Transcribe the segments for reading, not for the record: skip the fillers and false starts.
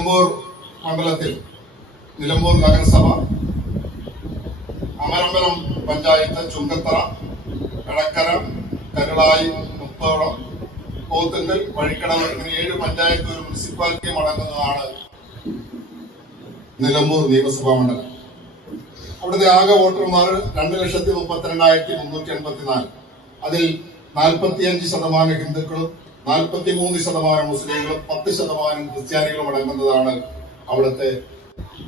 നിലമ്പൂർ മണ്ഡലത്തിൽ നിലമ്പൂർ നഗരസഭ, അമരമ്പലം പഞ്ചായത്ത്, ചുങ്കത്തറ, എടക്കര, കരുളായി, മുത്തോളം, പോത്തുങ്കൽ, വഴിക്കടവ് ഇങ്ങനെ 7 പഞ്ചായത്ത് ഒരു മുനിസിപ്പാലിറ്റിയും അടങ്ങുന്നതാണ് നിലമ്പൂർ നിയമസഭാ മണ്ഡലം. അവിടുത്തെ ആകെ വോട്ടർമാർ 2,32,384. അതിൽ 45% ഹിന്ദുക്കളും 43% മുസ്ലിങ്ങളും 10% ക്രിസ്ത്യാനികളും അടങ്ങുന്നതാണ് അവിടുത്തെ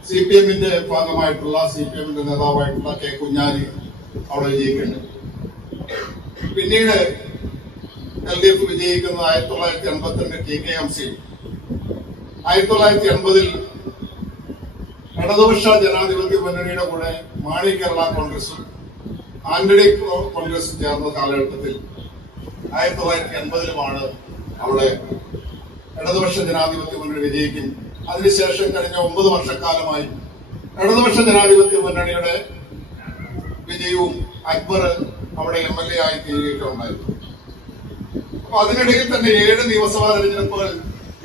CPM-ന്റെ ഭാഗമായിട്ടുള്ള CPM-ന്റെ നേതാവായിട്ടുള്ള കെ കുഞ്ഞാലി അവിടെ വിജയിക്കുന്നുണ്ട്. പിന്നീട് LDF വിജയിക്കുന്നത് 1982 TKMC. 1980 ഇടതുപക്ഷ ജനാധിപത്യ മുന്നണിയുടെ കൂടെ മാണി കേരള കോൺഗ്രസും ആന്റണി കോൺഗ്രസും ചേർന്ന കാലഘട്ടത്തിൽ 1980 അവിടെ ഇടതുപക്ഷ ജനാധിപത്യ മുന്നണി വിജയിക്കും. അതിനുശേഷം കഴിഞ്ഞ 9 വർഷക്കാലമായി ഇടതുപക്ഷ ജനാധിപത്യ മുന്നണിയുടെ വിജയവും അക്ബർ അവിടെ MLA ആയി തീരുകയുണ്ടായിരുന്നു. അപ്പൊ അതിനിടയിൽ തന്നെ 7 നിയമസഭാ തെരഞ്ഞെടുപ്പുകൾ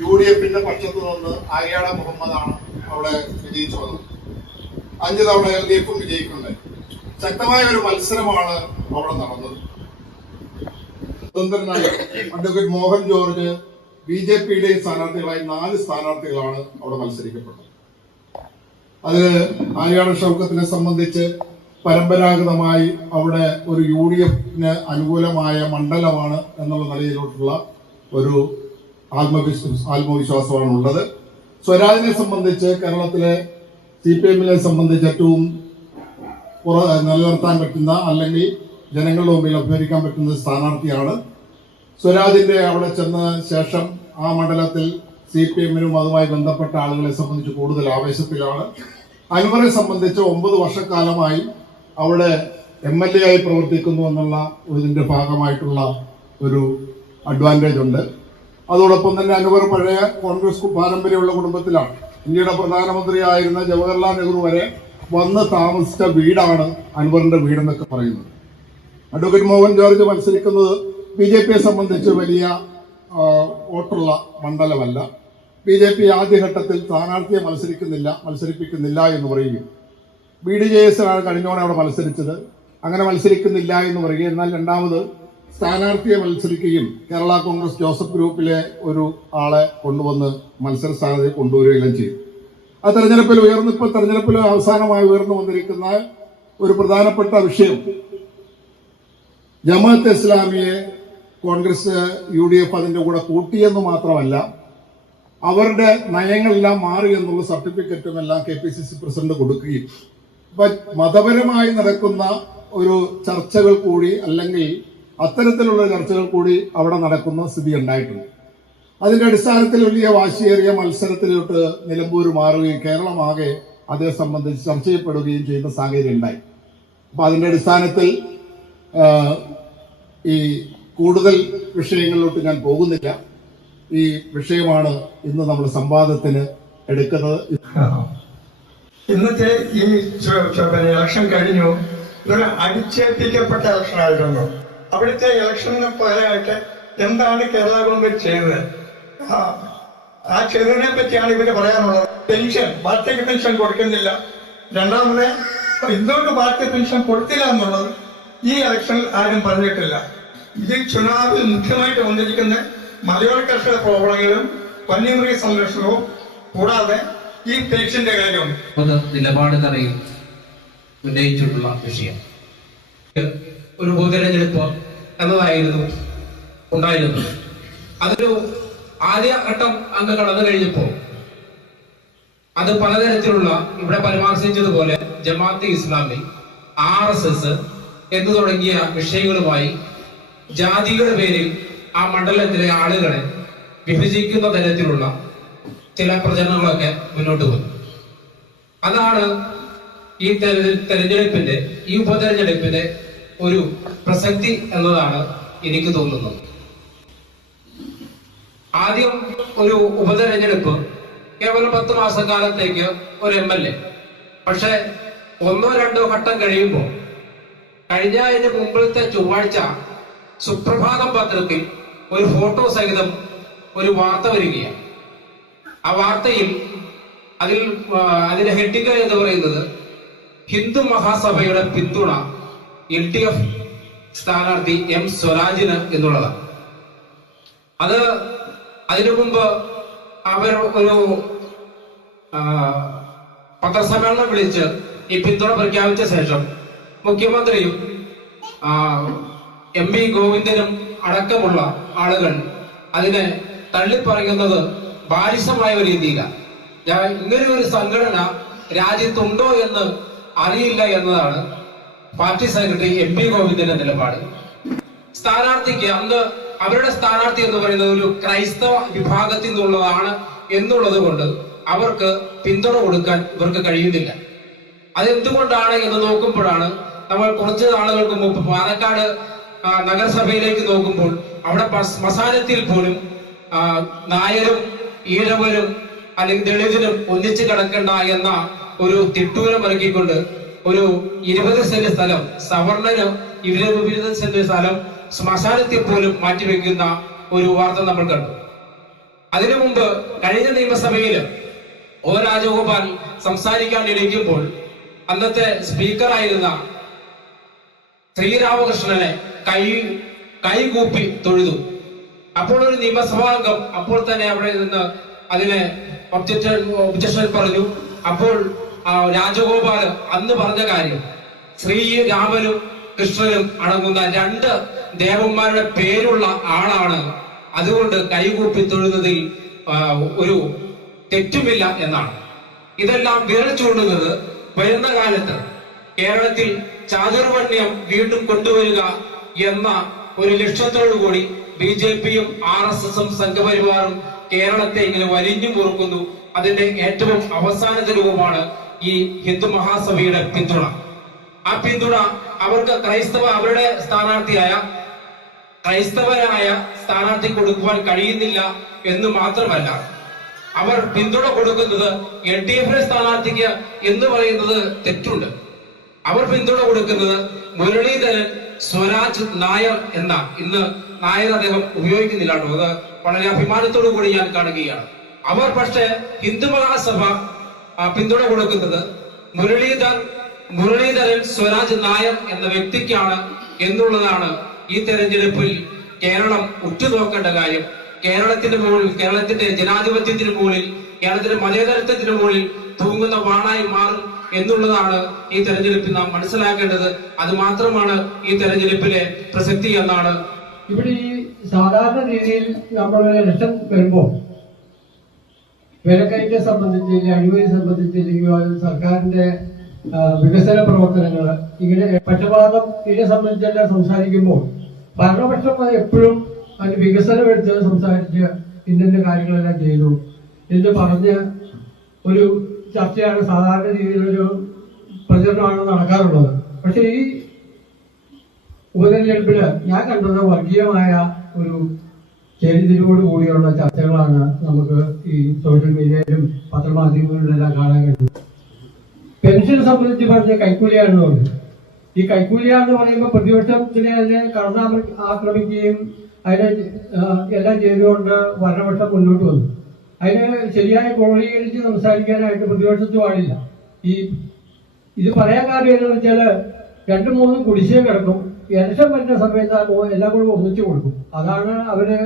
UDF-ന്റെ പക്ഷത്തു നിന്ന് ആര്യാട മുഹമ്മദാണ് അവിടെ വിജയിച്ചു വന്നത്. 5 തവണ LDF-ഉം വിജയിക്കുന്നുണ്ട്. ശക്തമായ ഒരു മത്സരമാണ് അവിടെ നടന്നത്. സ്വതന്ത്രനായ അഡ്വക്കേറ്റ് മോഹൻ ജോർജ് BJP-യുടെ സ്ഥാനാർത്ഥികളായി 4 സ്ഥാനാർത്ഥികളാണ് അവിടെ മത്സരിക്കപ്പെട്ടത്. അതിന് ആര്യാട ഷൗക്കത്തിനെ സംബന്ധിച്ച് പരമ്പരാഗതമായി അവിടെ ഒരു UDF-ന് അനുകൂലമായ മണ്ഡലമാണ് എന്നുള്ള നിലയിലോട്ടുള്ള ഒരു ആത്മവിശ്വാസമാണ് ഉള്ളത്. സ്വരാജിനെ സംബന്ധിച്ച് കേരളത്തിലെ CPM-നെ സംബന്ധിച്ച് ഏറ്റവും നിലനിർത്താൻ പറ്റുന്ന അല്ലെങ്കിൽ ജനങ്ങളുടെ മുമ്പിൽ അഭ്യർത്ഥിക്കാൻ പറ്റുന്ന സ്ഥാനാർത്ഥിയാണ്. സ്വരാജിന്റെ അവിടെ ചെന്ന ശേഷം ആ മണ്ഡലത്തിൽ CPM-നും അതുമായി ബന്ധപ്പെട്ട ആളുകളെ സംബന്ധിച്ച് കൂടുതൽ ആവേശത്തിലാണ്. അൻവറെ സംബന്ധിച്ച് 9 വർഷക്കാലമായി അവിടെ MLA ആയി പ്രവർത്തിക്കുന്നു എന്നുള്ള ഇതിന്റെ ഭാഗമായിട്ടുള്ള ഒരു അഡ്വാൻറ്റേജ് ഉണ്ട്. അതോടൊപ്പം തന്നെ അൻവർ പഴയ കോൺഗ്രസ് പാരമ്പര്യമുള്ള കുടുംബത്തിലാണ്. ഇന്ത്യയുടെ പ്രധാനമന്ത്രിയായിരുന്ന ജവഹർലാൽ നെഹ്റു വരെ വന്ന് താമസിച്ച വീടാണ് അൻവറിന്റെ വീടെന്നൊക്കെ പറയുന്നത്. അഡ്വക്കേറ്റ് മോഹൻ ജോർജ് മത്സരിക്കുന്നത് BJP-യെ സംബന്ധിച്ച് വലിയ വോട്ടുള്ള മണ്ഡലമല്ല. BJP ആദ്യഘട്ടത്തിൽ സ്ഥാനാർത്ഥിയെ മത്സരിപ്പിക്കുന്നില്ല എന്ന് പറയുകയും BDJS ആണ് കഴിഞ്ഞോടെ അവിടെ മത്സരിച്ചത്. അങ്ങനെ മത്സരിക്കുന്നില്ല എന്ന് പറയുകയും എന്നാൽ രണ്ടാമത് സ്ഥാനാർത്ഥിയെ മത്സരിക്കുകയും കേരള കോൺഗ്രസ് ജോസഫ് ഗ്രൂപ്പിലെ ഒരു ആളെ കൊണ്ടുവന്ന് മത്സര സ്ഥാനത്ത് കൊണ്ടുവരികയും ചെയ്തു. ആ തെരഞ്ഞെടുപ്പിൽ അവസാനമായി ഉയർന്നു വന്നിരിക്കുന്ന ഒരു പ്രധാനപ്പെട്ട വിഷയം ജമാഅത്തെ ഇസ്ലാമിയെ കോൺഗ്രസ് UDF അതിന്റെ കൂടെ കൂട്ടിയെന്ന് മാത്രമല്ല അവരുടെ നയങ്ങളെല്ലാം മാറി എന്നുള്ള സർട്ടിഫിക്കറ്റും എല്ലാം KPCC പ്രസിഡന്റ് കൊടുക്കുകയും മതപരമായി നടക്കുന്ന ഒരു ചർച്ചകൾ കൂടി അല്ലെങ്കിൽ അത്തരത്തിലുള്ള ചർച്ചകൾ കൂടി അവിടെ നടക്കുന്ന സ്ഥിതി ഉണ്ടായിട്ടുണ്ട്. അതിന്റെ അടിസ്ഥാനത്തിൽ വലിയ വാശിയേറിയ മത്സരത്തിലോട്ട് നിലമ്പൂർ മാറുകയും കേരളമാകെ അതേ സംബന്ധിച്ച് ചർച്ച ചെയ്യപ്പെടുകയും ചെയ്യുന്ന സാഹചര്യം ഉണ്ടായി. അപ്പൊ അതിന്റെ അടിസ്ഥാനത്തിൽ ഈ കൂടുതൽ വിഷയങ്ങളിലോട്ട് ഞാൻ പോകുന്നില്ല. ഈ വിഷയമാണ് ഇന്ന് നമ്മൾ സംവാദത്തിന് എടുക്കുന്നത്. ഇന്നത്തെ ഈ ഇലക്ഷൻ കഴിഞ്ഞു. ഇതൊരു അടിച്ചേൽപ്പിക്കപ്പെട്ട ഇലക്ഷൻ ആയിരുന്നു. അവിടുത്തെ ഇലക്ഷന് പകരമായിട്ട് എന്താണ് കേരള ഗവൺമെന്റ് ചെയ്തത്, ആ ചെയ്തതിനെ പറ്റിയാണ് ഇവര് പറയാനുള്ളത്. പെൻഷൻ, വാർദ്ധക്യ പെൻഷൻ കൊടുക്കുന്നില്ല. രണ്ടാമത് എന്തുകൊണ്ട് വാർദ്ധക്യ പെൻഷൻ കൊടുത്തില്ല എന്നുള്ളത് ഈ ഇലക്ഷനിൽ ആരും പറഞ്ഞിട്ടില്ല. ഇതിൽ ചുനാവിൽ മുഖ്യമായിട്ട് വന്നിരിക്കുന്ന മലയോര കർഷക പ്രോബ്ലങ്ങളും വന്യമൃഗ സംരക്ഷണവും കൂടാതെ ഈ പെൻഷന്റെ കാര്യവും നിലപാട് തറയിൽ ഉന്നയിച്ചിട്ടുള്ള വിഷയം ഒരു പൊതുതെരഞ്ഞെടുപ്പ് എന്നതായിരുന്നു ഉണ്ടായിരുന്നത്. അതൊരു ആദ്യഘട്ടം അങ്ങ് കടന്നു കഴിഞ്ഞപ്പോൾ അത് പലതരത്തിലുള്ള ഇവിടെ പരാമർശിച്ചതുപോലെ ജമാഅത്തെ ഇസ്ലാമി, RSS എന്ന് തുടങ്ങിയ വിഷയങ്ങളുമായി ജാതിയുടെ പേരിൽ ആ മണ്ഡലത്തിലെ ആളുകളെ വിഭജിക്കുന്ന തരത്തിലുള്ള ചില പ്രചരണങ്ങളൊക്കെ മുന്നോട്ട് വന്നു. അതാണ് ഈ തെരഞ്ഞെടുപ്പിന്റെ ഈ ഉപതെരഞ്ഞെടുപ്പിന്റെ ഒരു പ്രസക്തി എന്നതാണ് എനിക്ക് തോന്നുന്നത്. ആദ്യം ഒരു ഉപതെരഞ്ഞെടുപ്പ് കേവലം 10 മാസക്കാലത്തേക്ക് ഒരു MLA. പക്ഷെ 1-2 ഘട്ടം കഴിയുമ്പോൾ കഴിഞ്ഞതിന് മുമ്പിലത്തെ ചൊവ്വാഴ്ച സുപ്രഭാതം പത്രത്തിൽ ഒരു ഫോട്ടോ സഹിതം ഒരു വാർത്ത വരികയാണ്. ആ വാർത്തയിൽ അതിന്റെ ഹെഡിങ് എന്ന് പറയുന്നത് ഹിന്ദു മഹാസഭയുടെ പിന്തുണ LDF സ്ഥാനാർത്ഥി M സ്വരാജിന് എന്നുള്ളതാണ്. അതിനു മുമ്പ് അവർ ഒരു പത്രസമ്മേളനം വിളിച്ച് ഈ പിന്തുണ പ്രഖ്യാപിച്ച ശേഷം മുഖ്യമന്ത്രിയും MP ഗോവിന്ദനും അടക്കമുള്ള ആളുകൾ അതിനെ തള്ളിപ്പറയുന്നത് ബാലിശമായ ഒരു രീതിയിലാണ്. ഇങ്ങനെ ഒരു സംഘടന രാജ്യത്തുണ്ടോ എന്ന് അറിയില്ല എന്നതാണ് പാർട്ടി സെക്രട്ടറി MP ഗോവിന്ദന്റെ നിലപാട്. സ്ഥാനാർത്ഥിക്ക് അന്ന് അവരുടെ സ്ഥാനാർത്ഥി എന്ന് പറയുന്നത് ഒരു ക്രൈസ്തവ വിഭാഗത്തിൽ നിന്നുള്ളതാണ് എന്നുള്ളത് കൊണ്ട് അവർക്ക് പിന്തുണ കൊടുക്കാൻ ഇവർക്ക് കഴിയുന്നില്ല. അതെന്തുകൊണ്ടാണ് എന്ന് നോക്കുമ്പോഴാണ് നമ്മൾ കുറച്ച് നാളുകൾക്ക് മുമ്പ് പാലക്കാട് നഗരസഭയിലേക്ക് നോക്കുമ്പോൾ അവിടെ ശ്മശാനത്തിൽ പോലും നായരും ഈഴവരും അല്ലെങ്കിൽ ദളിതരും ഒന്നിച്ചു കിടക്കണ്ട എന്ന ഒരു തിട്ടൂരം ഇറക്കിക്കൊണ്ട് ഒരു 20 സെന്റ് സ്ഥലം സവർണന് 20 സെന്റ് സ്ഥലം ശ്മശാനത്തിൽ പോലും മാറ്റിവെക്കുന്ന ഒരു വാർത്ത നമ്മൾ കണ്ടു. അതിനു മുമ്പ് കഴിഞ്ഞ നിയമസഭയിൽ O രാജഗോപാൽ സംസാരിക്കാൻ എണീക്കുമ്പോൾ അന്നത്തെ സ്പീക്കറായിരുന്ന ശ്രീരാമകൃഷ്ണനെ കൈകൂപ്പി തൊഴുതു. അപ്പോൾ ഒരു നിയമസഭാംഗം അപ്പോൾ തന്നെ അവിടെ നിന്ന് അതിനെ ഒബ്ജക്ഷൻ പറഞ്ഞു. അപ്പോൾ രാജഗോപാൽ അന്ന് പറഞ്ഞ കാര്യം ശ്രീരാമനും കൃഷ്ണനും അടങ്ങുന്ന 2 ദേവന്മാരുടെ പേരുള്ള ആളാണ്, അതുകൊണ്ട് കൈകൂപ്പി തൊഴുന്നതിൽ ഒരു തെറ്റുമില്ല എന്നാണ്. ഇതെല്ലാം വിരൽ ചൂണ്ടുന്നത് വരുന്ന കാലത്ത് കേരളത്തിൽ ചാതുർവർണ്ണ്യം വീണ്ടും കൊണ്ടുവരിക എന്ന ഒരു ലക്ഷ്യത്തോടുകൂടി BJPയും RSSും സംഘപരിവാറും കേരളത്തെ ഇങ്ങനെ വലിഞ്ഞു മുറുക്കുന്നു. അതിന്റെ ഏറ്റവും അവസാനത്തെ രൂപമാണ് ഈ ഹിന്ദു മഹാസഭയുടെ പിന്തുണ. ആ പിന്തുണ അവർക്ക് അവരുടെ ക്രൈസ്തവരായ സ്ഥാനാർത്ഥി കൊടുക്കുവാൻ കഴിയുന്നില്ല എന്ന് മാത്രമല്ല, അവർ പിന്തുണ കൊടുക്കുന്നത് LDF സ്ഥാനാർത്ഥിക്ക് എന്ന് പറയുന്നത് തെറ്റുണ്ട്. അവർ പിന്തുണ കൊടുക്കുന്നത് മുരളീധരൻ സ്വരാജ് നായർ എന്ന, ഇന്ന് നായർ അദ്ദേഹം ഉപയോഗിക്കുന്നില്ല കേട്ടോ, അത് വളരെ അഭിമാനത്തോടു കൂടി ഞാൻ കാണുകയാണ്. അവർ പക്ഷേ ഹിന്ദു മഹാസഭ പിന്തുണ കൊടുക്കുന്നത് മുരളീധരൻ സ്വരാജ് നായർ എന്ന വ്യക്തിക്കാണ് എന്നുള്ളതാണ് ഈ തെരഞ്ഞെടുപ്പിൽ കേരളം ഉറ്റുനോക്കേണ്ട കാര്യം. കേരളത്തിന്റെ ജനാധിപത്യത്തിന് മുകളിൽ, കേരളത്തിന്റെ മതേതരത്വത്തിന് മുകളിൽ തൂങ്ങുന്ന വാണായി മാറും എന്നുള്ളതാണ് ഈ തെരഞ്ഞെടുപ്പിൽ നാം മനസ്സിലാക്കേണ്ടത്. അത് മാത്രമാണ് ഈ തെരഞ്ഞെടുപ്പിലെ പ്രസക്തി എന്നാണ്. ഇവിടെ ഈ സാധാരണ രീതിയിൽ നമ്മൾ ഇലക്ഷൻ വരുമ്പോൾ വിലക്കയറ്റത്തെ സംബന്ധിച്ച്, അഴിമതി സംബന്ധിച്ച്, സർക്കാരിന്റെ വികസന പ്രവർത്തനങ്ങൾ, ഇങ്ങനെ പക്ഷപാതം ഇതിനെ സംബന്ധിച്ചെല്ലാം സംസാരിക്കുമ്പോൾ ഭരണപക്ഷം എപ്പോഴും അതിന് വികസനം എടുത്ത് സംസാരിച്ച് ഇന്ന കാര്യങ്ങളെല്ലാം ചെയ്തു എന്ന് പറഞ്ഞ് ഒരു ചർച്ചയാണ് സാധാരണ രീതിയിലൊരു പ്രചരണമാണ് നടക്കാറുള്ളത്. പക്ഷെ ഈ ഉപതെരഞ്ഞെടുപ്പില് ഞാൻ കണ്ടത് വർഗീയമായ ഒരു ചേരിതിരിവോട് കൂടിയുള്ള ചർച്ചകളാണ് നമുക്ക് ഈ സോഷ്യൽ മീഡിയയിലും പത്രമാധ്യമങ്ങളിലെല്ലാം കാണാൻ കഴിയും. പെൻഷൻ സംബന്ധിച്ച് പറഞ്ഞ കൈക്കൂലിയാണെന്ന് പറഞ്ഞു. ഈ കൈക്കൂലിയാണെന്ന് പറയുമ്പോൾ പ്രതിപക്ഷത്തിനെ അതിനെ ആക്രമിക്കുകയും അതിനെ എല്ലാം ചെയ്തുകൊണ്ട് ഭരണപക്ഷം മുന്നോട്ട് വന്നു. അതിന് ശരിയായി ക്രോഡീകരിച്ച് സംസാരിക്കാനായിട്ട് പ്രതിപക്ഷത്ത് പാടില്ല. ഇത് പറയാൻ കാര്യം എന്ന് വെച്ചാൽ 2-3 കുടിശ്ശിക കിടക്കും. ഇലക്ഷൻ വരുന്ന സമയത്ത് എല്ലാം കൂടെ ഒന്നിച്ചു കൊടുക്കും. അതാണ് അവര്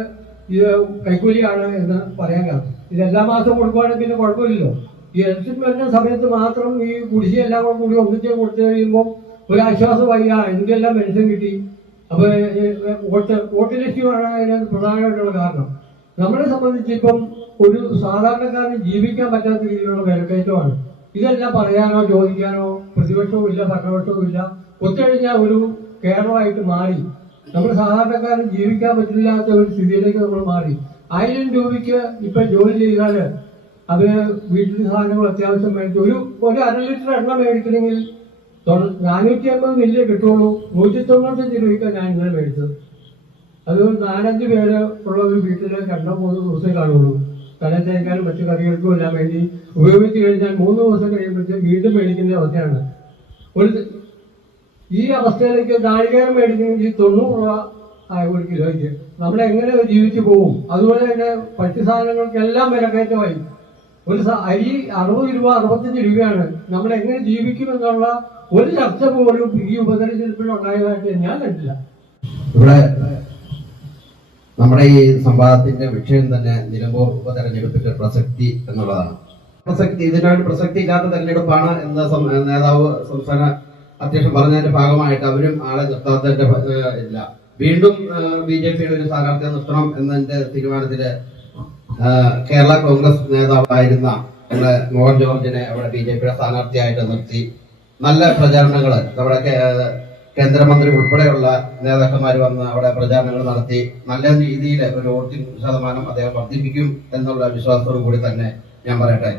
ഇത് കൈക്കൂലിയാണ് എന്ന് പറയാൻ കാരണം. ഇത് എല്ലാ മാസവും കൊടുക്കുവാണെങ്കിൽ പിന്നെ കുഴപ്പമില്ലല്ലോ. ഈ ഇലക്ഷൻ വരുന്ന സമയത്ത് മാത്രം ഈ കുടിശ്ശിക എല്ലാം കൂടി ഒന്നിച്ച് കൊടുത്തു കഴിയുമ്പോൾ ഒരു ആശ്വാസമായി എന്തെല്ലാം പെൻഷൻ കിട്ടി. അപ്പൊ വോട്ട് ലക്ഷ്യമാണ് അതിന് പ്രധാനമായിട്ടുള്ള കാരണം. നമ്മളെ സംബന്ധിച്ച് ഇപ്പം ഒരു സാധാരണക്കാരന് ജീവിക്കാൻ പറ്റാത്ത രീതിയിലുള്ള വിലക്കയറ്റമാണ്. ഇതെല്ലാം പറയാനോ ചോദിക്കാനോ പ്രതിപക്ഷവും ഇല്ല, ഭരണപക്ഷവും ഇല്ല. ഒത്തുകഴിഞ്ഞാൽ ഒരു കേരളമായിട്ട് മാറി. നമ്മൾ സാധാരണക്കാരൻ ജീവിക്കാൻ പറ്റില്ലാത്ത ഒരു സ്ഥിതിയിലേക്ക് നമ്മൾ മാറി. 1000 രൂപയ്ക്ക് ഇപ്പൊ ജോലി ചെയ്താല് അത് വീട്ടിൽ സാധനങ്ങൾ അത്യാവശ്യം മേടിച്ച് ഒരു 1/2 ലിറ്റർ എണ്ണ മേടിക്കണമെങ്കിൽ 450 മില്യേ കിട്ടുള്ളൂ. 195 രൂപയ്ക്കാണ് ഞാൻ ഇന്നലെ മേടിച്ചത്. അത് 4-5 പേര് ഉള്ള ഒരു വീട്ടില് 2-3 ദിവസം കാണുള്ളൂ. തലേത്തേക്കാളും മറ്റു കറികൾക്കും എല്ലാം വേണ്ടി ഉപയോഗിച്ച് കഴിഞ്ഞാൽ 3 ദിവസം കഴിയുമ്പോഴത്തേക്ക് വീണ്ടും മേടിക്കുന്ന അവസ്ഥയാണ്. ഈ അവസ്ഥയിലേക്ക് നാളികേരം മേടിക്കണമെങ്കിൽ 90 രൂപ ആയ 1 കിലോയ്ക്ക് നമ്മളെങ്ങനെ ജീവിച്ചു പോകും? അതുപോലെ തന്നെ ഭക്ഷ്യസാധനങ്ങൾക്കെല്ലാം വിലക്കയറ്റമായി. അരി 60 രൂപ 65 രൂപയാണ്. നമ്മൾ എങ്ങനെ ജീവിക്കുമെന്നുള്ള ഒരു ചർച്ച പോലും ഈ ഉപതെരഞ്ഞെടുപ്പിൽ ഉണ്ടായതായിട്ട് ഞാൻ കണ്ടില്ല. ഇവിടെ നമ്മുടെ ഈ സംവാദത്തിന്റെ വിഷയം തന്നെ നിലമ്പൂർ ഉപതെരഞ്ഞെടുപ്പിന്റെ പ്രസക്തി എന്നുള്ളതാണ്. ഇതിനൊരു പ്രസക്തി ഇല്ലാത്ത തെരഞ്ഞെടുപ്പാണ് എന്ന് നേതാവ് സംസ്ഥാന അധ്യക്ഷൻ പറഞ്ഞതിന്റെ ഭാഗമായിട്ട് അവരും ആളെ നിർത്താത്തതിന്റെ ഇല്ല. വീണ്ടും BJPയുടെ ഒരു സ്ഥാനാർത്ഥിയെ നിർത്തണം എന്നതിന്റെ തീരുമാനത്തില് കേരള കോൺഗ്രസ് നേതാവായിരുന്ന നമ്മുടെ മോഹൻ ജോർജിനെ അവിടെ BJPയുടെ സ്ഥാനാർത്ഥിയായിട്ട് നിർത്തി നല്ല പ്രചാരണങ്ങൾ നമ്മുടെ കേന്ദ്രമന്ത്രി ഉൾപ്പെടെയുള്ള നേതാക്കന്മാർ വന്ന് അവിടെ പ്രചാരണങ്ങൾ നടത്തി നല്ല രീതിയിൽ ഒരു വോട്ടിംഗ് ശതമാനം അദ്ദേഹം വർദ്ധിപ്പിക്കും എന്നുള്ള വിശ്വാസത്തോടു കൂടി തന്നെ ഞാൻ പറയട്ടെ.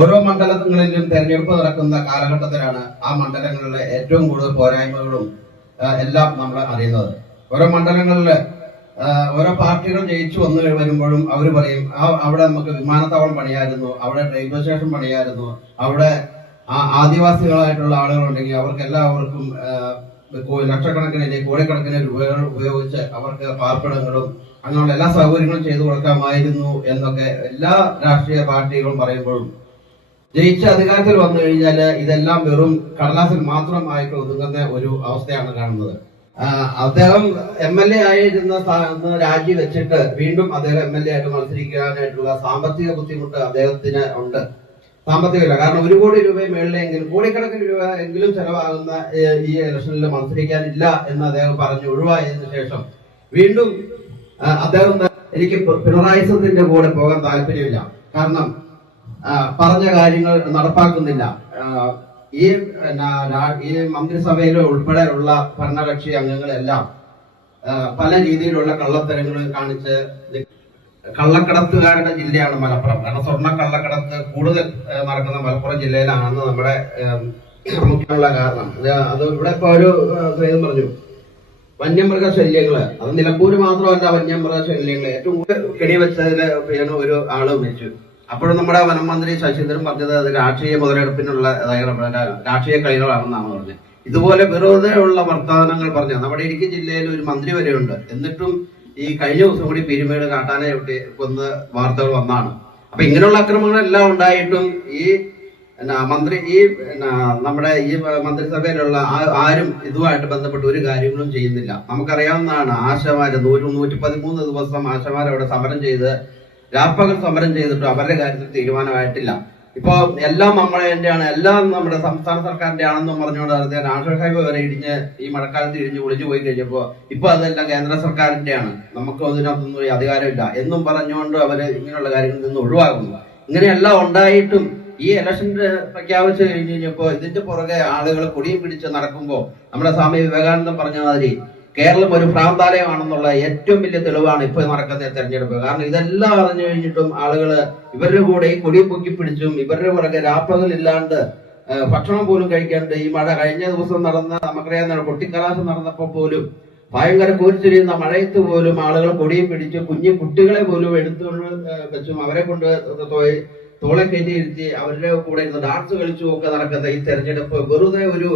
ഓരോ മണ്ഡലങ്ങളിലും തെരഞ്ഞെടുപ്പ് നടക്കുന്ന കാലഘട്ടത്തിലാണ് ആ മണ്ഡലങ്ങളിലെ ഏറ്റവും കൂടുതൽ പോരായ്മകളും എല്ലാം നമ്മൾ അറിയുന്നത്. ഓരോ മണ്ഡലങ്ങളില് ഓരോ പാർട്ടികൾ ജയിച്ചു വരുമ്പോഴും അവർ പറയും അവിടെ നമുക്ക് വിമാനത്താവളം പണിയായിരുന്നു, അവിടെ റെയിൽവേ സ്റ്റേഷൻ പണിയായിരുന്നു, അവിടെ ആദിവാസികളായിട്ടുള്ള ആളുകളുണ്ടെങ്കിൽ അവർക്ക് എല്ലാവർക്കും ലക്ഷക്കണക്കിന് കോടിക്കണക്കിന് രൂപകൾ ഉപയോഗിച്ച് അവർക്ക് പാർപ്പിടങ്ങളും അങ്ങനെയുള്ള എല്ലാ സൗകര്യങ്ങളും ചെയ്തു കൊടുക്കാമായിരുന്നു എന്നൊക്കെ എല്ലാ രാഷ്ട്രീയ പാർട്ടികളും പറയുമ്പോഴും ജയിച്ച അധികാരത്തിൽ വന്നു കഴിഞ്ഞാൽ ഇതെല്ലാം വെറും കടലാസിൽ മാത്രമായിട്ട് ഒതുങ്ങുന്ന ഒരു അവസ്ഥയാണ് കാണുന്നത്. അദ്ദേഹം MLA ആയിരുന്ന രാജിവെച്ചിട്ട് വീണ്ടും അദ്ദേഹം MLA ആയിട്ട് മത്സരിക്കാനായിട്ടുള്ള സാമ്പത്തിക ബുദ്ധിമുട്ട് അദ്ദേഹത്തിന് ഉണ്ട്. സാമ്പത്തികമില്ല, കാരണം 1 കോടി രൂപയും മേളിലെങ്കിലും കോടിക്കണക്കിന് രൂപ എങ്കിലും ചെലവാകുന്ന ഈ ഇലക്ഷനിൽ മത്സരിക്കാനില്ല എന്ന് അദ്ദേഹം പറഞ്ഞു ഒഴിവായതിനു ശേഷം വീണ്ടും അദ്ദേഹം എനിക്ക് പിണറായിസത്തിന്റെ കൂടെ പോകാൻ താല്പര്യമില്ല, കാരണം പറഞ്ഞ കാര്യങ്ങൾ നടപ്പാക്കുന്നില്ല. ഈ മന്ത്രിസഭയിൽ ഉൾപ്പെടെയുള്ള ഭരണകക്ഷി അംഗങ്ങളെല്ലാം പല രീതിയിലുള്ള കള്ളത്തരങ്ങൾ കാണിച്ച് കള്ളക്കടത്തുകാരുടെ ജില്ലയാണ് മലപ്പുറം. കാരണം സ്വർണ്ണ കള്ളക്കടത്ത് കൂടുതൽ നടക്കുന്ന മലപ്പുറം ജില്ലയിലാണെന്ന് നമ്മുടെ മുഖ്യമുള്ള കാരണം. അത് ഇവിടെ ഇപ്പൊ ഒരു പറഞ്ഞു വന്യമൃഗശല്യങ്ങള്, അത് നിലമ്പൂര് മാത്രമല്ല, വന്യമൃഗശല്യങ്ങള് ഏറ്റവും കൂടുതൽ കെണിവെച്ചതിൽ ഒരു ആള് മരിച്ചു. അപ്പോഴും നമ്മുടെ വനം മന്ത്രി ശശീന്ദ്രൻ പറഞ്ഞത് അത് രാഷ്ട്രീയ മുതലെടുപ്പിനുള്ള രാഷ്ട്രീയ കളികളാണെന്നാണ് പറഞ്ഞത്. ഇതുപോലെ വെറുതെ ഉള്ള വർത്തമാനങ്ങൾ പറഞ്ഞ നമ്മുടെ ഇടുക്കി ജില്ലയിൽ ഒരു മന്ത്രി വരെയുണ്ട്. എന്നിട്ടും ഈ കഴിഞ്ഞ ദിവസം കൂടി പീരുമേട് കാട്ടാനെ കൊന്ന് വാർത്തകൾ വന്നാണ്. അപ്പൊ ഇങ്ങനെയുള്ള അക്രമങ്ങളെല്ലാം ഉണ്ടായിട്ടും ഈ നമ്മുടെ ഈ മന്ത്രിസഭയിലുള്ള ആരും ഇതുമായിട്ട് ബന്ധപ്പെട്ട് ഒരു കാര്യങ്ങളും ചെയ്യുന്നില്ല. നമുക്കറിയാവുന്നതാണ് ആശമാര് 113 ദിവസം ആശമാർ അവിടെ സമരം ചെയ്ത് രാപ്പകൽ സമരം ചെയ്തിട്ടും അവരുടെ കാര്യത്തിൽ തീരുമാനമായിട്ടില്ല. ഇപ്പൊ എല്ലാം തന്നെയാണ്, എല്ലാം നമ്മുടെ സംസ്ഥാന സർക്കാരിന്റെ ആണെന്നും പറഞ്ഞുകൊണ്ട് നാഷണൽ ഹൈവേ വരെ ഇടിഞ്ഞ് ഈ മഴക്കാലത്ത് ഇടിഞ്ഞ് ഒളിഞ്ഞു പോയി കഴിഞ്ഞപ്പോ ഇപ്പൊ അതെല്ലാം കേന്ദ്ര സർക്കാരിന്റെയാണ്, നമുക്ക് അതിനകത്തൊന്നും അധികാരമില്ല എന്നും പറഞ്ഞുകൊണ്ട് അവര് ഇങ്ങനെയുള്ള കാര്യങ്ങളിൽ നിന്ന് ഒഴിവാകുന്നു. ഇങ്ങനെയെല്ലാം ഉണ്ടായിട്ടും ഈ ഇലക്ഷൻ പ്രഖ്യാപിച്ചു കഴിഞ്ഞപ്പോ ഇതിന്റെ പുറകെ ആളുകൾ കൊടിയും പിടിച്ച് നടക്കുമ്പോ നമ്മുടെ സ്വാമി വിവേകാനന്ദൻ പറഞ്ഞ മാതിരി കേരളം ഒരു ഭ്രാന്താലയമാണെന്നുള്ള ഏറ്റവും വലിയ തെളിവാണ് ഇപ്പൊ നടക്കുന്ന തെരഞ്ഞെടുപ്പ്. കാരണം ഇതെല്ലാം അറിഞ്ഞു കഴിഞ്ഞിട്ടും ആളുകള് ഇവരുടെ കൂടെ ഈ കൊടി പൊക്കി പിടിച്ചും ഇവരുടെ പുറകെ രാപ്പകലില്ലാണ്ട് ഭക്ഷണം പോലും കഴിക്കാണ്ട് ഈ മഴ കഴിഞ്ഞ ദിവസം നടന്ന നമുക്കറിയാവുന്ന കൊട്ടിക്കലാശം നടന്നപ്പോ പോലും ഭയങ്കര കൂരിച്ചെരിയുന്ന മഴയത്ത് പോലും ആളുകൾ കൊടിയും പിടിച്ച് കുഞ്ഞു കുട്ടികളെ പോലും എടുത്തുകൊണ്ട് വെച്ചും അവരെ കൊണ്ട് തോളെ കയറ്റിയിരുത്തി അവരുടെ കൂടെ ഇരുന്ന് ഡാൻസ് കളിച്ചും ഒക്കെ നടക്കുന്ന ഈ തെരഞ്ഞെടുപ്പ് വെറുതെ ഒരു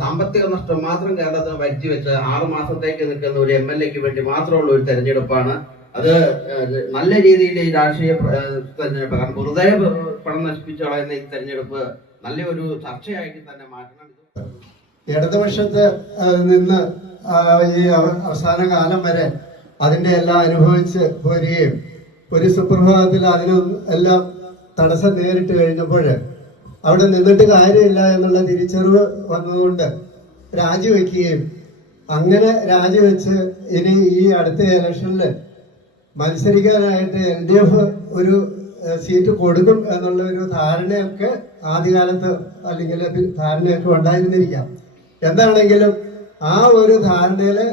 സാമ്പത്തിക നഷ്ടം മാത്രം കേരളത്തിന് വരുത്തി വെച്ച് 6 മാസത്തേക്ക് നിൽക്കുന്ന ഒരു MLAക്ക് വേണ്ടി മാത്രമുള്ള ഒരു തെരഞ്ഞെടുപ്പാണ്. അത് നല്ല രീതിയിൽ ഈ രാഷ്ട്രീയ തെരഞ്ഞെടുപ്പ്, കാരണം വെറുതെ പണം നശിപ്പിച്ചു കളയുന്ന ഈ തെരഞ്ഞെടുപ്പ് നല്ലൊരു ചർച്ചയായിട്ട് തന്നെ മാറ്റണം. ഇടതുപക്ഷത്ത് നിന്ന് ഈ അവസാന കാലം വരെ അതിന്റെ എല്ലാം അനുഭവിച്ച് പോരുകയും ഒരു സുപ്രഭാതത്തിൽ അതിനെല്ലാം തടസ്സം നേരിട്ട് കഴിഞ്ഞപ്പോൾ അവിടെ നിന്നിട്ട് കാര്യമില്ല എന്നുള്ള തിരിച്ചറിവ് വന്നതുകൊണ്ട് രാജിവെക്കുകയും അങ്ങനെ രാജിവെച്ച് ഇനി ഈ അടുത്ത ഇലക്ഷനിൽ മത്സരിക്കാനായിട്ട് LDF ഒരു സീറ്റ് കൊടുക്കും എന്നുള്ള ഒരു ധാരണയൊക്കെ ആദ്യകാലത്ത് അല്ലെങ്കിൽ ധാരണയൊക്കെ ഉണ്ടായിരുന്നിരിക്കാം. എന്താണെങ്കിലും ആ ഒരു ധാരണയില്